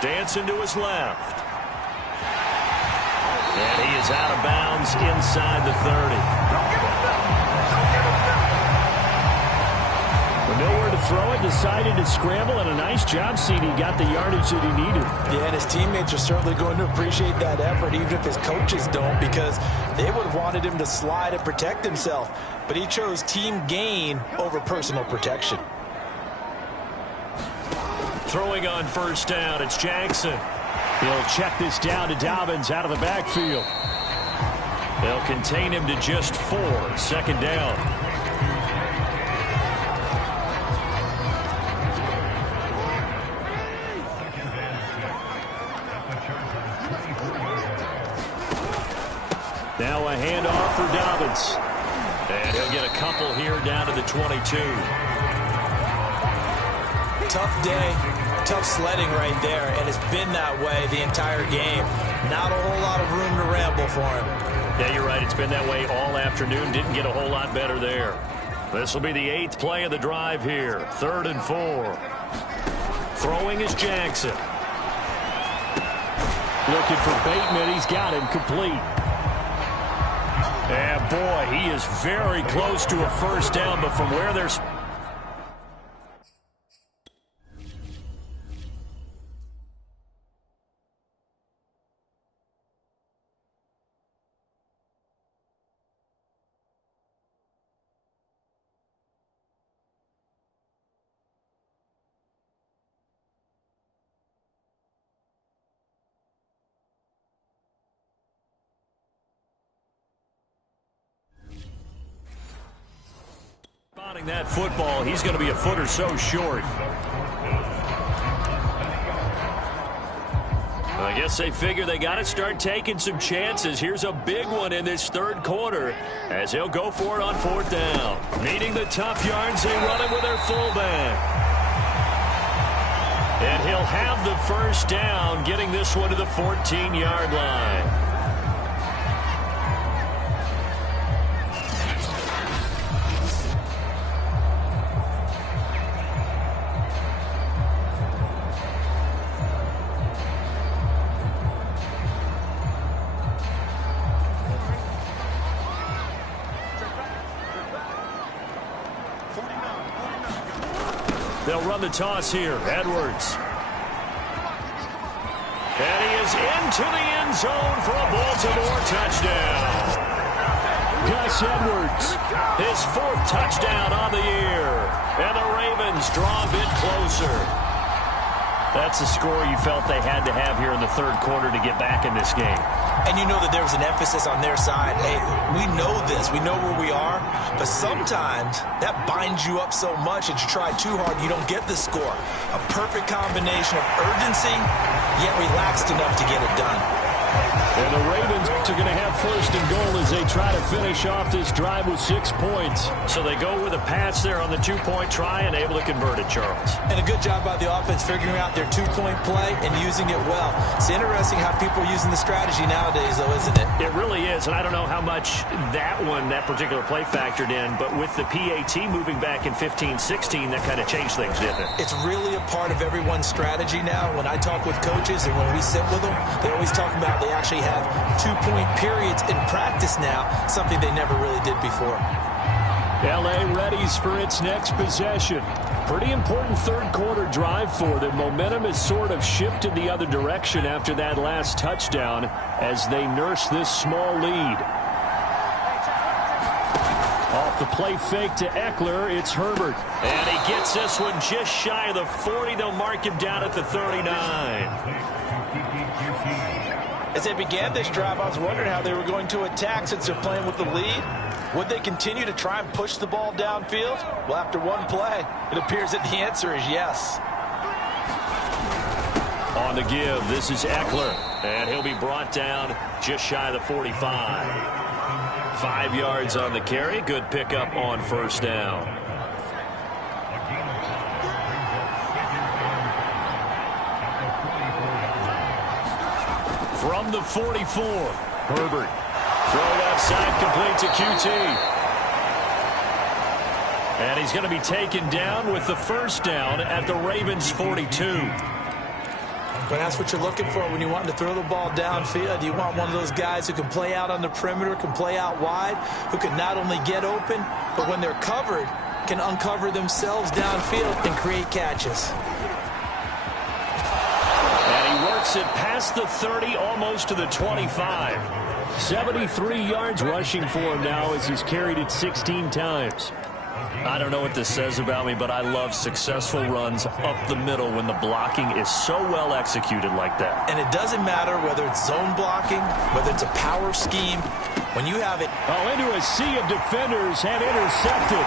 Dancing to his left. And he is out of bounds inside the 30. Nowhere to throw it, decided to scramble, and a nice job, CD. Got the yardage that he needed. Yeah, and his teammates are certainly going to appreciate that effort, even if his coaches don't, because they would have wanted him to slide and protect himself. But he chose team gain over personal protection. Throwing on 1st down, it's Jackson. He'll check this down to Dobbins out of the backfield. They'll contain him to just 4, 2nd down. Now a handoff for Dobbins. And he'll get a couple here down to the 22. Tough day, tough sledding right there, and it's been that way the entire game. Not a whole lot of room to ramble for him. Yeah, you're right. It's been that way all afternoon. Didn't get a whole lot better there. This will be the 8th play of the drive here. 3rd and 4. Throwing is Jackson. Looking for Bateman. He's got him complete. And boy, he is very close to a 1st down, but from where they're... That football, he's going to be a foot or so short. I guess they figure they got to start taking some chances. Here's a big one in this third quarter as he'll go for it on fourth down. Needing the tough yards, they run it with their fullback. And he'll have the first down, getting this one to the 14-yard line. They'll run the toss here. Edwards. And he is into the end zone for a Baltimore touchdown. Gus Edwards, his fourth touchdown on the year. And the Ravens draw a bit closer. That's the score you felt they had to have here in the third quarter to get back in this game. And you know that there was an emphasis on their side. Hey, we know this. We know where we are. But sometimes that binds you up so much that you try too hard, you don't get the score. A perfect combination of urgency, yet relaxed enough to get it done. And the Ravens are going to have first and goal as they try to finish off this drive with 6 points. So they go with a pass there on the two-point try and able to convert it, Charles. And a good job by the offense figuring out their two-point play and using it well. It's interesting how people are using the strategy nowadays, though, isn't it? It really is, and I don't know how much that particular play factored in, but with the PAT moving back in 15-16, that kind of changed things, didn't it? It's really a part of everyone's strategy now. When I talk with coaches and when we sit with them, they always talk about they actually have two-point periods in practice now, something they never really did before. LA readies for its next possession. Pretty important third quarter drive for them. Momentum has sort of shifted the other direction after that last touchdown as they nurse this small lead. Off the play fake to Eckler, it's Herbert. And he gets this one just shy of the 40. They'll mark him down at the 39. As they began this drive, I was wondering how they were going to attack since they're playing with the lead. Would they continue to try and push the ball downfield? Well, after one play, it appears that the answer is yes. On the give, this is Eckler, and he'll be brought down just shy of the 45. 5 yards on the carry. Good pickup on first down. From the 44, Herbert. Throw left side, complete to QT. And he's going to be taken down with the first down at the Ravens' 42. But that's what you're looking for when you want to throw the ball downfield. You want one of those guys who can play out on the perimeter, can play out wide, who can not only get open, but when they're covered, can uncover themselves downfield and create catches. It past the 30, almost to the 25. 73 yards rushing for him now as he's carried it 16 times. I don't know what this says about me, but I love successful runs up the middle when the blocking is so well executed like that. And it doesn't matter whether it's zone blocking, whether it's a power scheme. When you have it... into a sea of defenders and intercepted.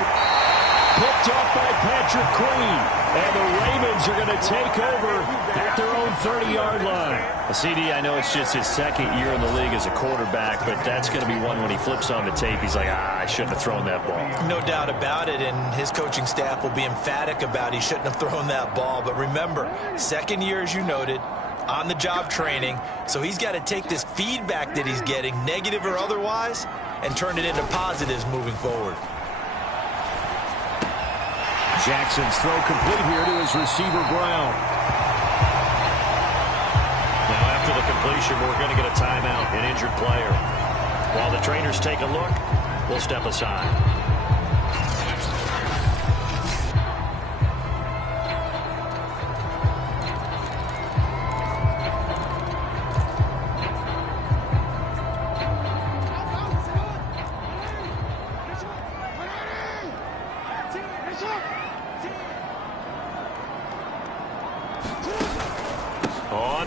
Picked off by Patrick Queen. And the Ravens are going to take over at their own 30-yard line. CD, I know it's just his second year in the league as a quarterback, but that's going to be one when he flips on the tape. He's like, I shouldn't have thrown that ball. No doubt about it, and his coaching staff will be emphatic about he shouldn't have thrown that ball. But remember, second year, as you noted, on-the-job training, so he's got to take this feedback that he's getting, negative or otherwise, and turn it into positives moving forward. Jackson's throw complete here to his receiver, Brown. Now, after the completion, we're going to get a timeout, an injured player. While the trainers take a look, we'll step aside.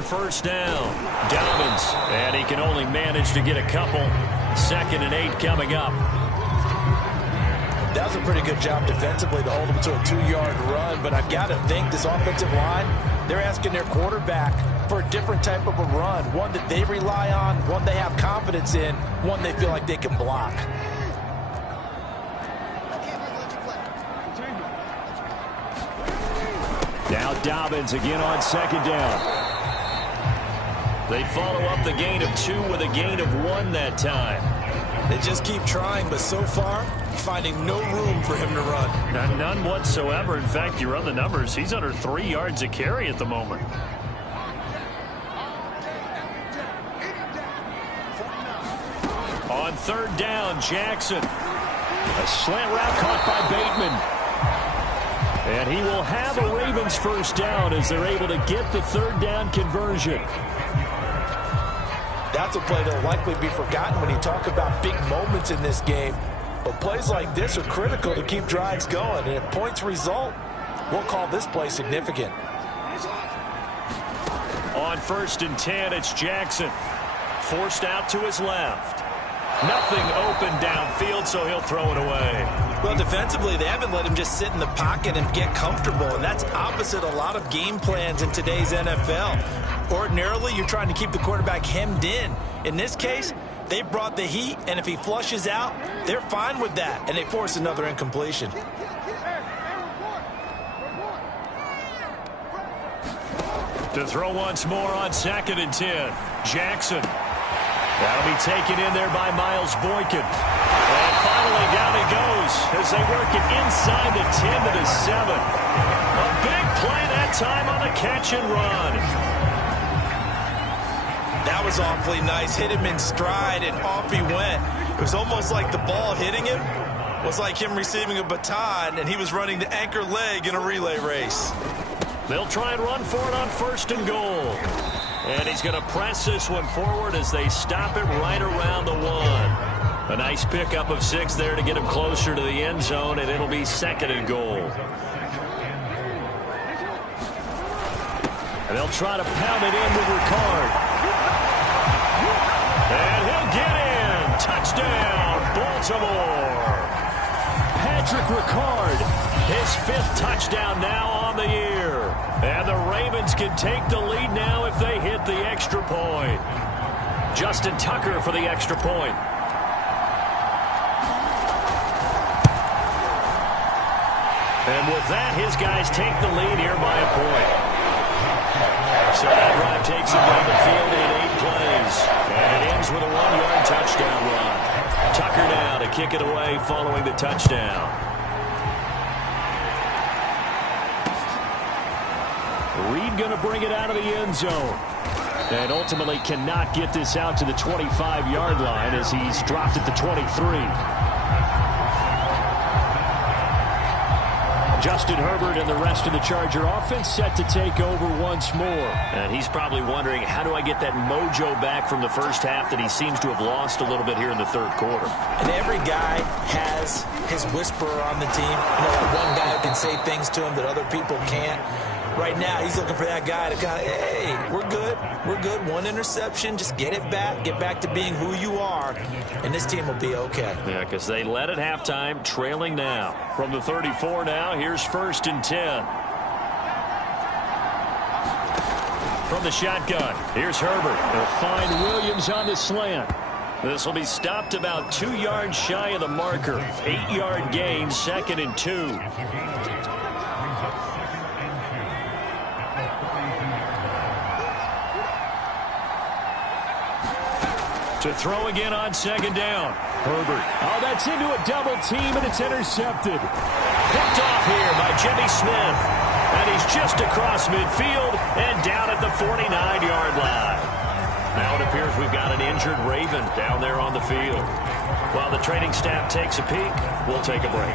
First down, Dobbins, and he can only manage to get a couple. 2nd and 8 coming up. That's does a pretty good job defensively to hold him to a 2-yard run, but I've got to think this offensive line, they're asking their quarterback for a different type of a run, one that they rely on, one they have confidence in, one they feel like they can block. Now Dobbins again on second down. They follow up the gain of 2 with a gain of 1 that time. They just keep trying, but so far, finding no room for him to run. None whatsoever. In fact, you run the numbers. He's under 3 yards a carry at the moment. On third down, Jackson. A slant route caught by Bateman. And he will have a Ravens first down as they're able to get the third down conversion. That's a play that will likely be forgotten when you talk about big moments in this game. But plays like this are critical to keep drives going. And if points result, we'll call this play significant. On 1st and 10, it's Jackson. Forced out to his left. Nothing open downfield, so he'll throw it away. Well, defensively, they haven't let him just sit in the pocket and get comfortable, and that's opposite a lot of game plans in today's NFL. Ordinarily, you're trying to keep the quarterback hemmed in. In this case, they brought the heat, and if he flushes out, they're fine with that, and they force another incompletion. To throw once more on 2nd and 10, Jackson. That'll be taken in there by Miles Boykin. And finally down he goes as they work it inside the 10 to the 7. A big play that time on the catch and run. That was awfully nice. Hit him in stride, and off he went. It was almost like the ball hitting him was like him receiving a baton, and he was running the anchor leg in a relay race. They'll try and run for it on 1st and goal. And he's going to press this one forward as they stop it right around the 1. A nice pickup of 6 there to get him closer to the end zone, and it'll be 2nd and goal. And they'll try to pound it in with Ricard. And he'll get in. Touchdown, Baltimore. Patrick Ricard, his 5th touchdown now on the year. And the Ravens can take the lead now if they hit the extra point. Justin Tucker for the extra point. And with that, his guys take the lead here by a point. So that drive takes him down the field in 8 plays. And it ends with a 1-yard touchdown run. Tucker now to kick it away following the touchdown. Reed going to bring it out of the end zone. And ultimately cannot get this out to the 25-yard line as he's dropped at the 23. Justin Herbert and the rest of the Charger offense set to take over once more. And he's probably wondering, how do I get that mojo back from the first half that he seems to have lost a little bit here in the 3rd quarter? And every guy has his whisperer on the team. You know, that one guy who can say things to him that other people can't. Right now, he's looking for that guy to kind of, hey, we're good. We're good. 1 interception. Just get it back. Get back to being who you are. And this team will be okay. Yeah, because they led at halftime, trailing now. From the 34 now, here's 1st and 10. From the shotgun, here's Herbert. They'll find Williams on the slant. This will be stopped about 2 yards shy of the marker. 8-yard gain, 2nd and 2. To throw again on 2nd down. Herbert. Oh, that's into a double team, and it's intercepted. Picked off here by Jimmy Smith. And he's just across midfield and down at the 49-yard line. Now it appears we've got an injured Raven down there on the field. While the training staff takes a peek, we'll take a break.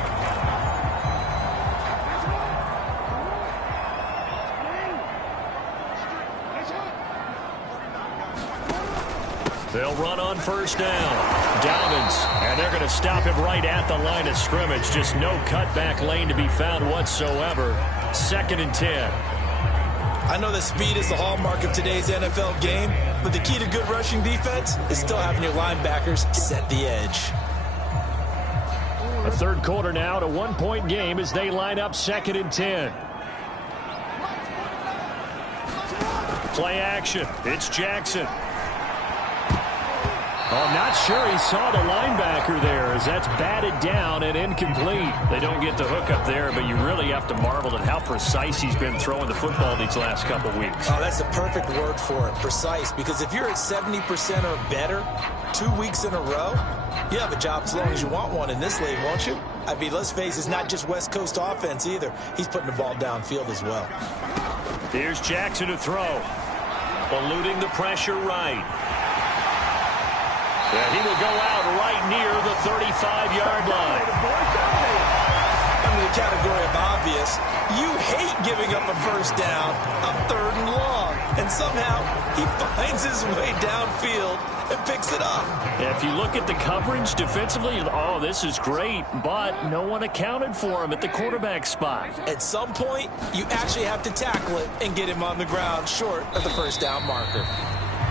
They'll run on 1st down. Dobbins, and they're going to stop him right at the line of scrimmage. Just no cutback lane to be found whatsoever. 2nd and 10. I know that speed is the hallmark of today's NFL game, but the key to good rushing defense is still having your linebackers set the edge. The third quarter now at a one-point game as they line up 2nd and 10. Play action. It's Jackson. Oh, I'm not sure he saw the linebacker there as that's batted down and incomplete. They don't get the hook up there, but you really have to marvel at how precise he's been throwing the football these last couple weeks. Oh, that's the perfect word for it, precise, because if you're at 70% or better 2 weeks in a row, you have a job as long as you want one in this league, won't you? I mean, let's face it, it's not just West Coast offense either. He's putting the ball downfield as well. Here's Jackson to throw. Eluding the pressure right. And he will go out right near the 35-yard line. Under the category of obvious, you hate giving up a first down on 3rd and long. And somehow he finds his way downfield and picks it up. If you look at the coverage defensively, oh, this is great, but no one accounted for him at the quarterback spot. At some point, you actually have to tackle it and get him on the ground short of the first down marker.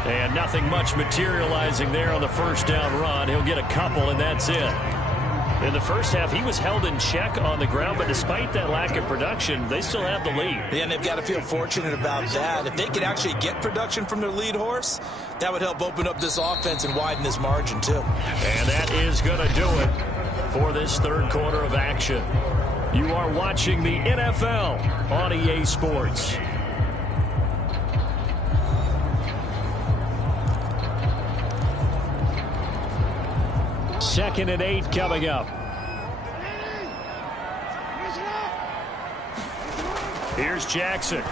And nothing much materializing there on the first down run. He'll get a couple, and that's it. In the first half, he was held in check on the ground, but despite that lack of production, they still have the lead. Yeah, and they've got to feel fortunate about that. If they could actually get production from their lead horse, that would help open up this offense and widen this margin, too. And that is going to do it for this third quarter of action. You are watching the NFL on EA Sports. Second and 8 coming up. Here's Jackson.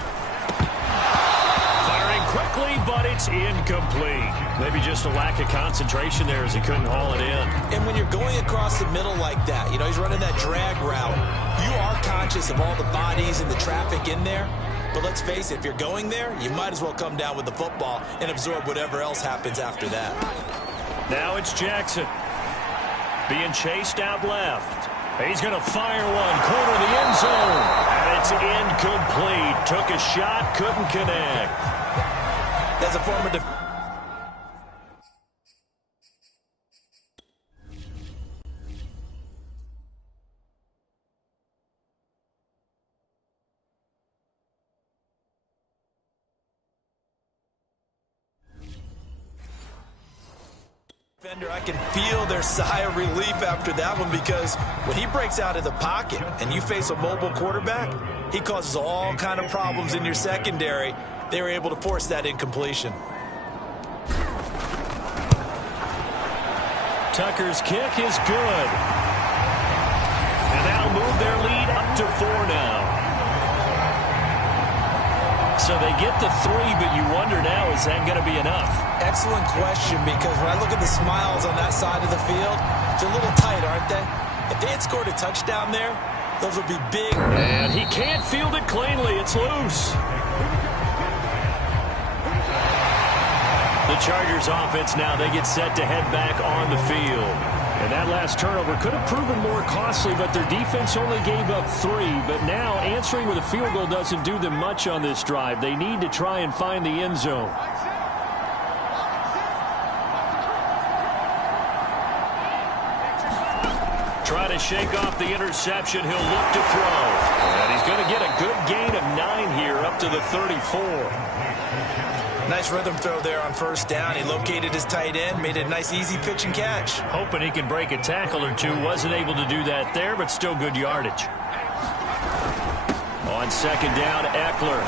Firing quickly, but it's incomplete. Maybe just a lack of concentration there as he couldn't haul it in. And when you're going across the middle like that, you know, he's running that drag route, you are conscious of all the bodies and the traffic in there. But let's face it, if you're going there, you might as well come down with the football and absorb whatever else happens after that. Now it's Jackson. Being chased out left. He's going to fire one, corner of the end zone. And it's incomplete. Took a shot, couldn't connect. That's a form of I can feel their sigh of relief after that one, because when he breaks out of the pocket and you face a mobile quarterback, he causes all kind of problems in your secondary. They were able to force that incompletion. Tucker's kick is good. And that'll move their lead up to 4 now. So they get the 3, but you wonder now, is that going to be enough? Excellent question, because when I look at the smiles on that side of the field, they're a little tight, aren't they? If they had scored a touchdown there, those would be big. And he can't field it cleanly. It's loose. The Chargers offense now, they get set to head back on the field. And that last turnover could have proven more costly, but their defense only gave up 3. But now answering with a field goal doesn't do them much on this drive. They need to try and find the end zone. Try to shake off the interception. He'll look to throw. And he's going to get a good gain of 9 here up to the 34. Nice rhythm throw there on first down. He located his tight end, made a nice easy pitch and catch. Hoping he can break a tackle or two. Wasn't able to do that there, but still good yardage. On second down, Eckler.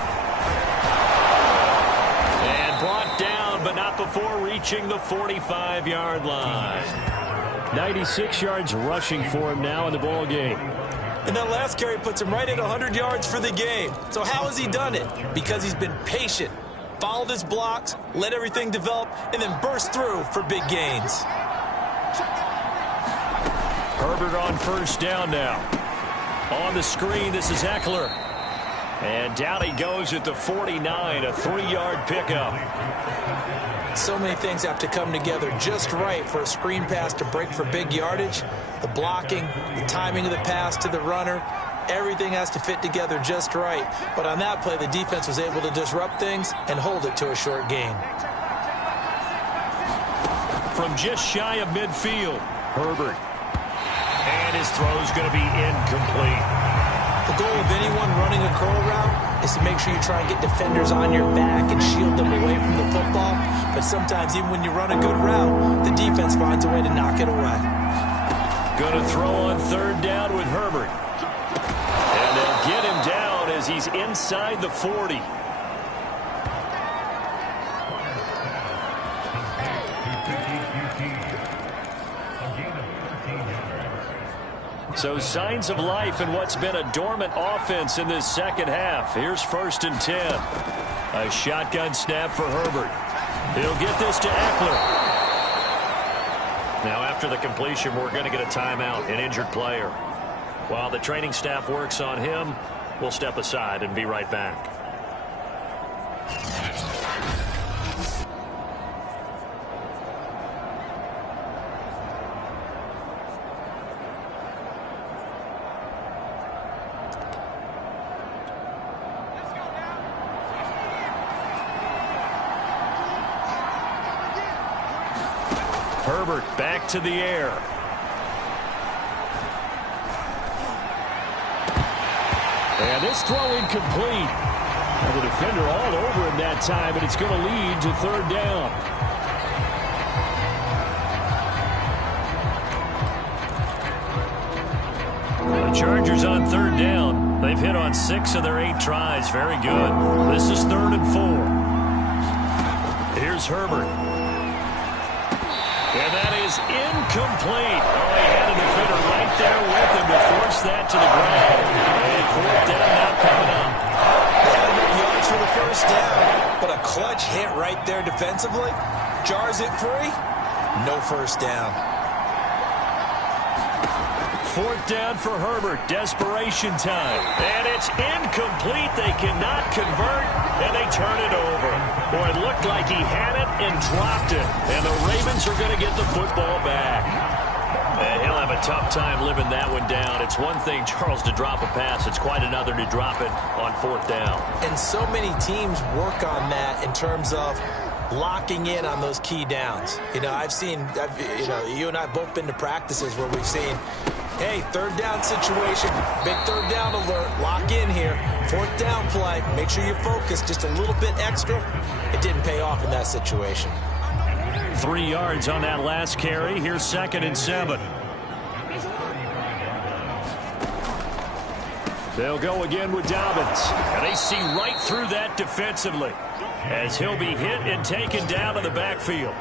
And brought down, but not before reaching the 45-yard line. 96 yards rushing for him now in the ball game. And that last carry puts him right at 100 yards for the game. So how has he done it? Because he's been patient, followed his blocks, let everything develop, and then burst through for big gains. Herbert on first down now. On the screen, this is Eckler. And down he goes at the 49, a 3-yard pickup. So many things have to come together just right for a screen pass to break for big yardage. The blocking, the timing of the pass to the runner, everything has to fit together just right. But on that play, the defense was able to disrupt things and hold it to a short gain. From just shy of midfield, Herbert. And his throw's going to be incomplete. The goal of anyone running a curl route is to make sure you try and get defenders on your back and shield them away from the football. But sometimes even when you run a good route, the defense finds a way to knock it away. Going to throw on third down with Herbert. And they'll get him down as he's inside the 40. So signs of life in what's been a dormant offense in this second half. Here's 1st and 10. A shotgun snap for Herbert. He'll get this to Eckler. Now after the completion, we're going to get a timeout, an injured player. While the training staff works on him, we'll step aside and be right back. Herbert back to the air. And this throw incomplete. And the defender all over him that time, and it's going to lead to third down. The Chargers on third down. They've hit on 6 of their 8 tries. Very good. This is 3rd and 4. Here's Herbert. And that is incomplete. Oh, he had a defender right there with him to force that to the ground. And 4th down now coming up. Yards for the 1st down, but a clutch hit right there defensively. Jars it free. No 1st down. 4th down for Herbert. Desperation time. And it's incomplete. They cannot convert, and they turn it over. Boy, it looked like he had it and dropped it. And the Ravens are going to get the football back. And he'll have a tough time living that one down. It's one thing, Charles, to drop a pass. It's quite another to drop it on 4th down. And so many teams work on that in terms of locking in on those key downs. You know, you and I have both been to practices where we've seen, hey, 3rd down situation, big 3rd down alert, lock in here. 4th down play, make sure you're focused just a little bit extra. It didn't pay off in that situation. 3 yards on that last carry. Here's 2nd and 7. They'll go again with Dobbins. And they see right through that defensively as he'll be hit and taken down to the backfield.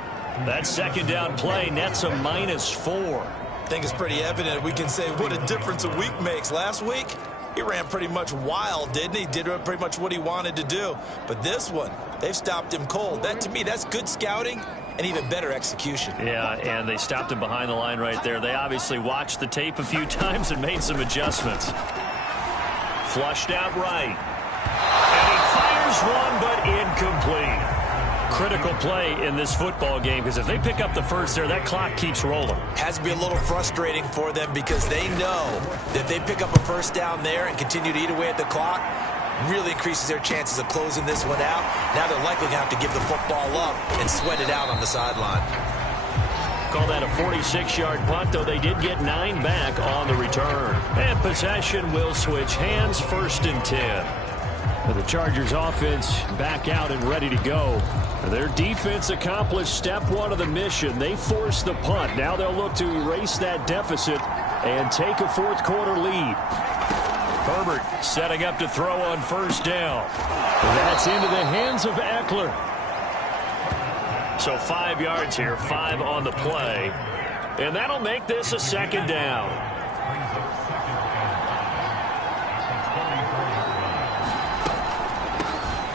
That 2nd down play nets a -4. I think it's pretty evident. We can say what a difference a week makes. Last week, he ran pretty much wild, didn't he? Did pretty much what he wanted to do. But this one, they've stopped him cold. That, to me, that's good scouting and even better execution. Yeah, and they stopped him behind the line right there. They obviously watched the tape a few times and made some adjustments. Flushed out right. And he fires one, but incomplete. Critical play in this football game, because if they pick up the first there, that clock keeps rolling. Has to be a little frustrating for them because they know that if they pick up a 1st down there and continue to eat away at the clock, really increases their chances of closing this one out. Now they're likely going to have to give the football up and sweat it out on the sideline. Call that a 46-yard punt, though they did get 9 back on the return. And possession will switch hands, 1st and 10. The Chargers offense back out and ready to go. Their defense accomplished step 1 of the mission. They forced the punt. Now they'll look to erase that deficit and take a 4th quarter lead. Herbert setting up to throw on 1st down. That's into the hands of Eckler. So 5 yards here, 5 on the play. And that'll make this a 2nd down.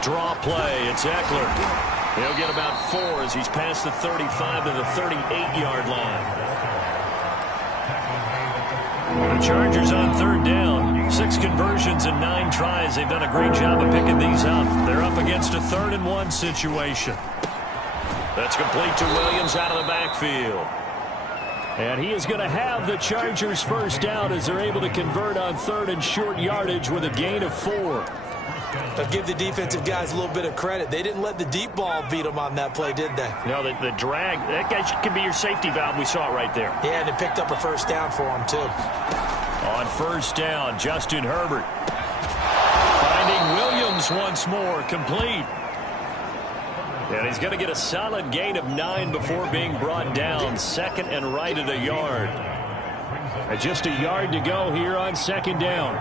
Draw play, it's Eckler. He'll get about 4 as he's past the 35 to the 38-yard line. The Chargers on 3rd down. 6 conversions and 9 tries. They've done a great job of picking these up. They're up against a 3rd and 1 situation. That's complete to Williams out of the backfield. And he is going to have the Chargers 1st down as they're able to convert on 3rd and short yardage with a gain of 4. But give the defensive guys a little bit of credit. They didn't let the deep ball beat them on that play, did they? No, the drag, that guy can be your safety valve. We saw it right there. Yeah, and it picked up a first down for him, too. On first down, Justin Herbert. Finding Williams once more, complete. And he's going to get a solid gain of 9 before being brought down. Second and right at a yard. And just a yard to go here on second down.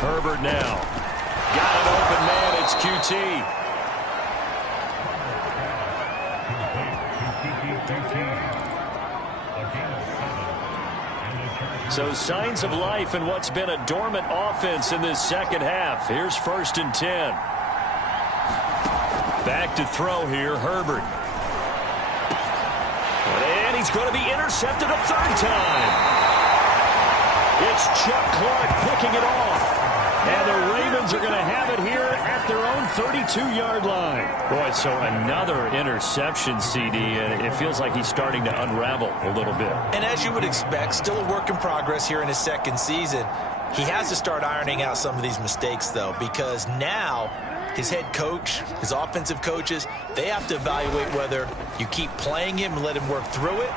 Herbert now. Got an open man. It's QT. So signs of life in what's been a dormant offense in this second half. Here's first and 10. Back to throw here, Herbert. And he's going to be intercepted a third time. It's Chuck Clark picking it off. And the Ravens are going to have it here at their own 32-yard line. Boy, so another interception, CD, and it feels like he's starting to unravel a little bit. And as you would expect, still a work in progress here in his second season. He has to start ironing out some of these mistakes, though, because now his head coach, his offensive coaches, they have to evaluate whether you keep playing him and let him work through it,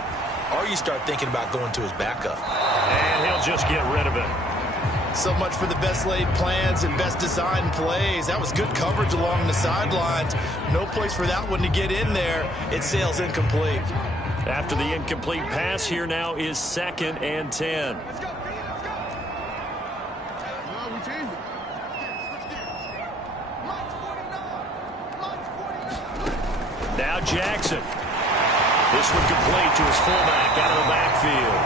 or you start thinking about going to his backup. And he'll just get rid of it. So much for the best laid plans and best designed plays. That was good coverage along the sidelines. No place for that one to get in there. It sails incomplete. After the incomplete pass, here now is second and 10. Now Jackson. This one complete to his fullback out of the backfield.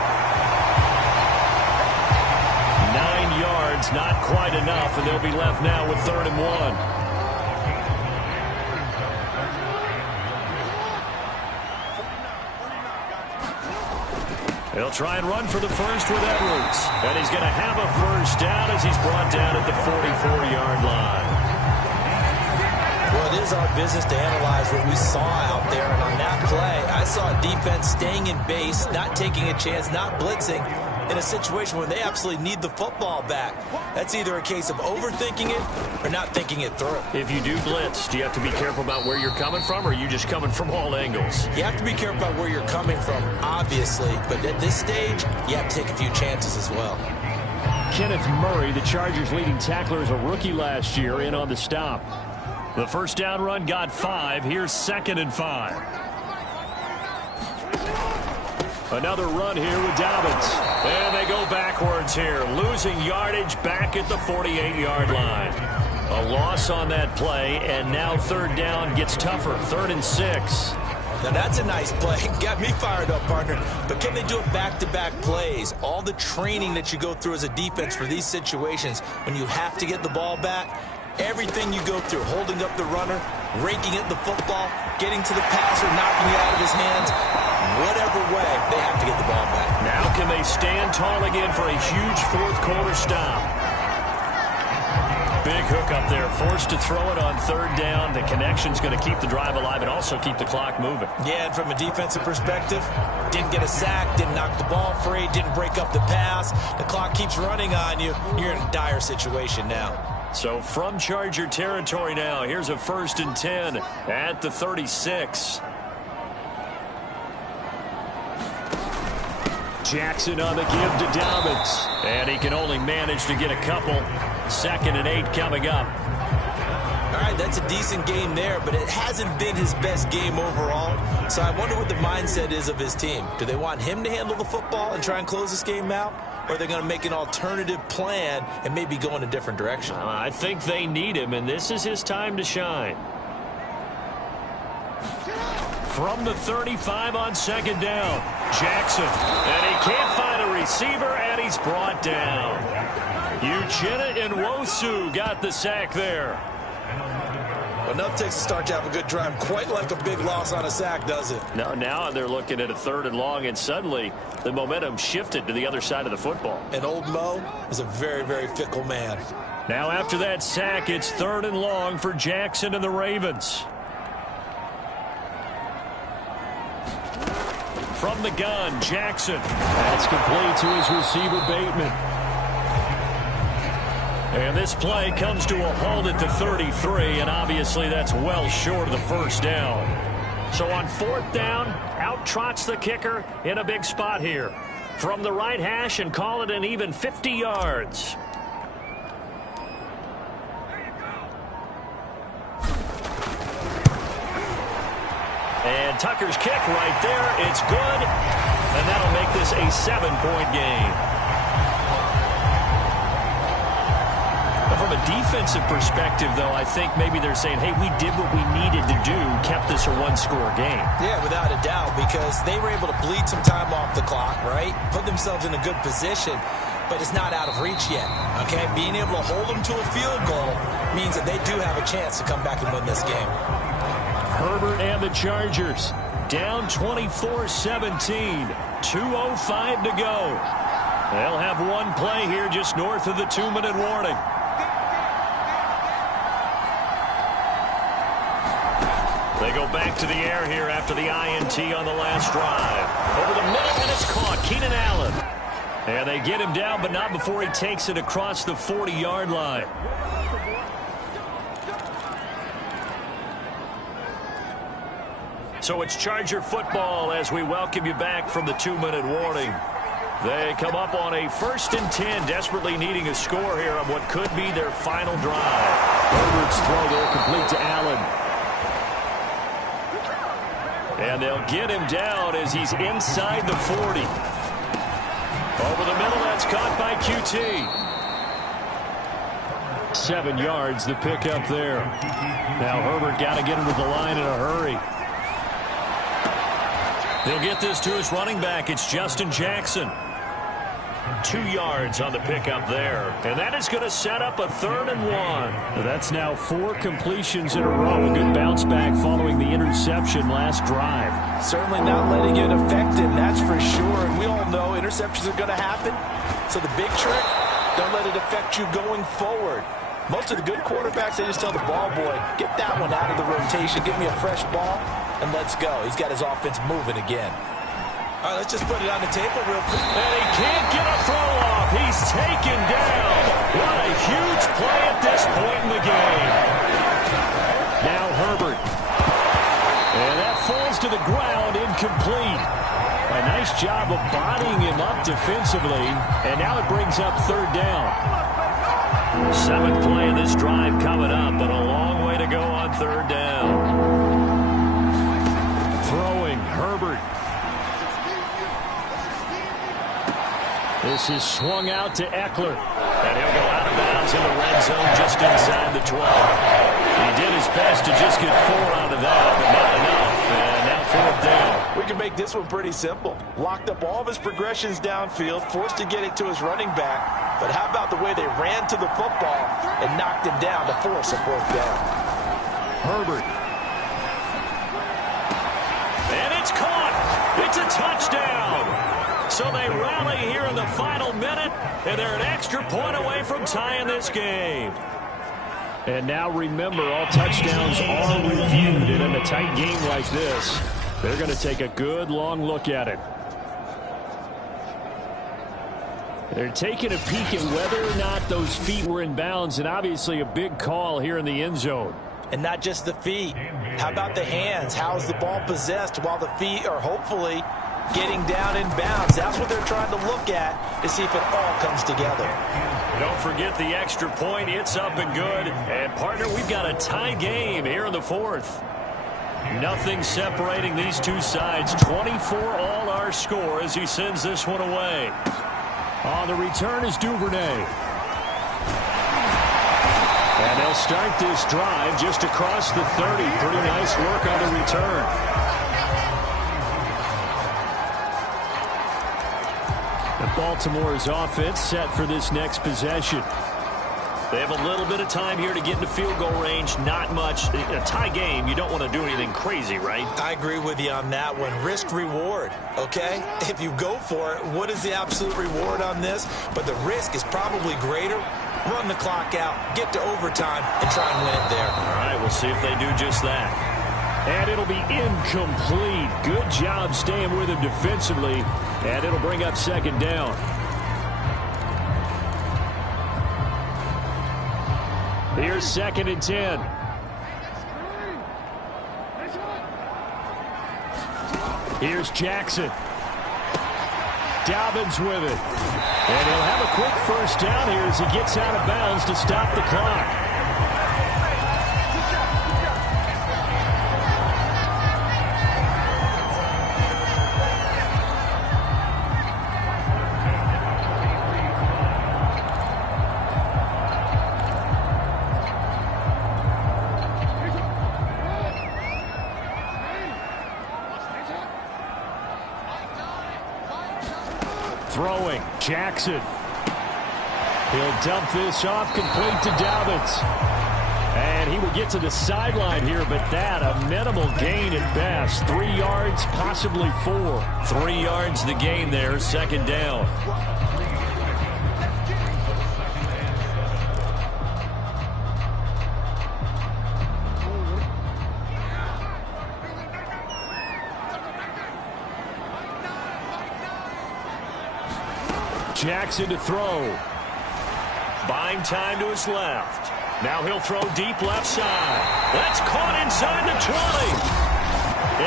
9 yards, not quite enough, and they'll be left now with 3rd and 1. They'll try and run for the first with Edwards. And he's going to have a first down as he's brought down at the 44-yard line. Well, it is our business to analyze what we saw out there. And on that play, I saw a defense staying in base, not taking a chance, not blitzing, in a situation where they absolutely need the football back. That's either a case of overthinking it or not thinking it through. If you do blitz, do you have to be careful about where you're coming from, or are you just coming from all angles? You have to be careful about where you're coming from, obviously, but at this stage, you have to take a few chances as well. Kenneth Murray, the Chargers' leading tackler, as a rookie last year, in on the stop. The first down run got 5. Here's 2nd and 5. Another run here with Dobbins. And they go backwards here, losing yardage back at the 48-yard line. A loss on that play, and now 3rd down gets tougher. 3rd and 6. Now that's a nice play. Got me fired up, partner. But can they do it back-to-back plays? All the training that you go through as a defense for these situations, when you have to get the ball back, everything you go through, holding up the runner, raking at the football, getting to the passer, knocking it out of his hands, whatever way, they have to get the ball back. Now can they stand tall again for a huge 4th quarter stop? Big hook up there, forced to throw it on 3rd down. The connection's going to keep the drive alive and also keep the clock moving. Yeah, and from a defensive perspective, didn't get a sack, didn't knock the ball free, didn't break up the pass. The clock keeps running on you. You're in a dire situation now. So from Charger territory now, here's a 1st and 10 at the 36. Jackson on the give to Dobbins. And he can only manage to get a couple. 2nd and 8 coming up. All right, that's a decent game there, but it hasn't been his best game overall. So I wonder what the mindset is of his team. Do they want him to handle the football and try and close this game out? Or are they going to make an alternative plan and maybe go in a different direction? I think they need him, and this is his time to shine. From the 35 on 2nd down, Jackson. And he can't find a receiver, and he's brought down. Uchenna Nwosu got the sack there. Well, enough takes to start to have a good drive. Quite like a big loss on a sack, does it? Now they're looking at a 3rd and long, and suddenly the momentum shifted to the other side of the football. And old Mo is a very, very fickle man. Now after that sack, it's 3rd and long for Jackson and the Ravens. From the gun, Jackson. That's complete to his receiver, Bateman. And this play comes to a halt at the 33, and obviously that's well short of the first down. So on fourth down, out trots the kicker in a big spot here. From the right hash, and call it an even 50 yards. And Tucker's kick right there. It's good. And that'll make this a 7-point game. But from a defensive perspective, though, I think maybe they're saying, hey, we did what we needed to do, kept this a one-score game. Yeah, without a doubt, because they were able to bleed some time off the clock, right? Put themselves in a good position, but it's not out of reach yet, okay? Being able to hold them to a field goal means that they do have a chance to come back and win this game. Herbert and the Chargers down 24-17. 2:05 to go. They'll have one play here just north of the 2-minute warning. They go back to the air here after the INT on the last drive. Over the middle, and it's caught. Keenan Allen. And they get him down, but not before he takes it across the 40-yard line. So it's Charger football as we welcome you back from the 2-minute warning. They come up on a 1st and 10, desperately needing a score here on what could be their final drive. Herbert's throw there complete to Allen. And they'll get him down as he's inside the 40. Over the middle, that's caught by QT. 7 yards, the pickup there. Now Herbert got to get him to the line in a hurry. They'll get this to his running back. It's Justin Jackson. 2 yards on the pickup there. And that is going to set up a 3rd and 1. That's now 4 completions in a row. A good bounce back following the interception last drive. Certainly not letting it affect him, that's for sure. And we all know interceptions are going to happen. So the big trick, don't let it affect you going forward. Most of the good quarterbacks, they just tell the ball boy, get that one out of the rotation, give me a fresh ball, and let's go. He's got his offense moving again. All right, let's just put it on the table real quick. And he can't get a throw off. He's taken down. What a huge play at this point in the game. Now Herbert. And that falls to the ground, incomplete. A nice job of bodying him up defensively. And now it brings up 3rd down. 7th play of this drive coming up, but a long way to go on 3rd down. Throwing, Herbert. This is swung out to Eckler. And he'll go out of bounds in the red zone just inside the 12. He did his best to just get 4 out of that, but not enough. And now 4th down. We can make this one pretty simple. Locked up all of his progressions downfield, forced to get it to his running back. But how about the way they ran to the football and knocked him down to force a 4th down? Herbert. And it's caught. It's a touchdown. So they rally here in the final minute, and they're an extra point away from tying this game. And now remember, all touchdowns are reviewed, and in a tight game like this, they're going to take a good long look at it. They're taking a peek at whether or not those feet were in bounds, and obviously a big call here in the end zone. And not just the feet. How about the hands? How's the ball possessed while the feet are hopefully getting down in bounds? That's what they're trying to look at to see if it all comes together. Don't forget the extra point. It's up and good. And, partner, we've got a tie game here in the 4th. Nothing separating these two sides. 24 all our score as he sends this one away. On the return is Duvernay. And they'll start this drive just across the 30. Pretty nice work on the return. And Baltimore's offense set for this next possession. They have a little bit of time here to get into field goal range. Not much. A tie game, you don't want to do anything crazy, right? I agree with you on that one. Risk reward, okay? If you go for it, what is the absolute reward on this? But the risk is probably greater. Run the clock out, get to overtime, and try and win it there. All right, we'll see if they do just that. And it'll be incomplete. Good job staying with him defensively. And it'll bring up second down. Here's 2nd and 10. Here's Jackson. Dobbins with it. And he'll have a quick first down here as he gets out of bounds to stop the clock. Throwing, Jackson. He'll dump this off, complete to Dobbins. And he will get to the sideline here, but that a minimal gain at best. 3 yards, possibly 4. 3 yards the gain there, second down. Jackson to throw. Buying time to his left. Now he'll throw deep left side. That's caught inside the 20.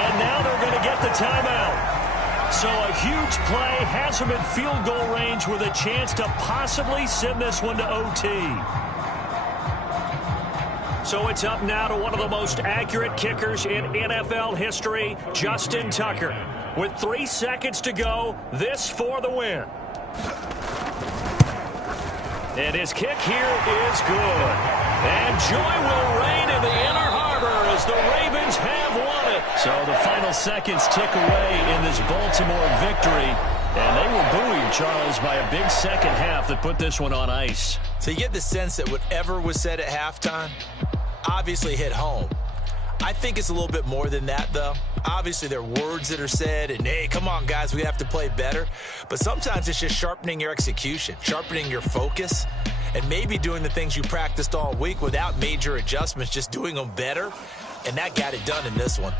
And now they're going to get the timeout. So a huge play has him in field goal range with a chance to possibly send this one to OT. So it's up now to one of the most accurate kickers in NFL history, Justin Tucker. With 3 seconds to go, this for the win. And his kick here is good. And joy will reign in the Inner Harbor as the Ravens have won it. So the final seconds tick away in this Baltimore victory. And they were buoyed, Charles, by a big second half that put this one on ice. So you get the sense that whatever was said at halftime obviously hit home. I think it's a little bit more than that, though. Obviously, there are words that are said, and, hey, come on, guys, we have to play better. But sometimes it's just sharpening your execution, sharpening your focus, and maybe doing the things you practiced all week without major adjustments, just doing them better. And that got it done in this one.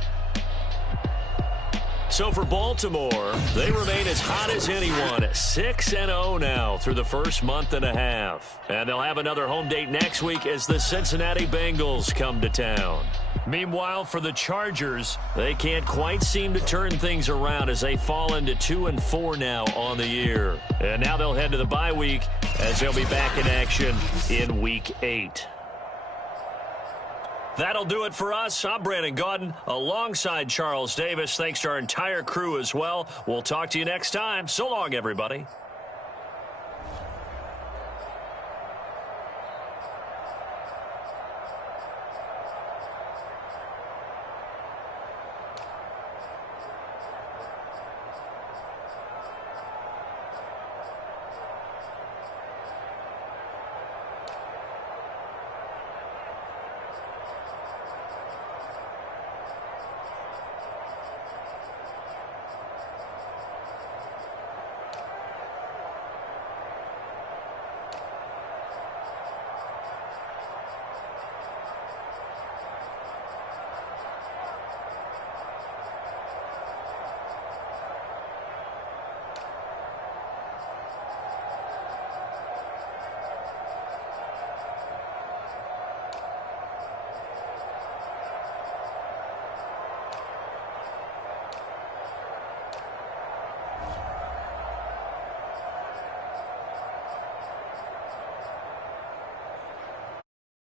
So for Baltimore, they remain as hot as anyone, 6-0 now through the first month and a half. And they'll have another home date next week as the Cincinnati Bengals come to town. Meanwhile, for the Chargers, they can't quite seem to turn things around as they fall into 2-4 now on the year. And now they'll head to the bye week as they'll be back in action in Week 8. That'll do it for us. I'm Brandon Gaudin alongside Charles Davis. Thanks to our entire crew as well. We'll talk to you next time. So long, everybody.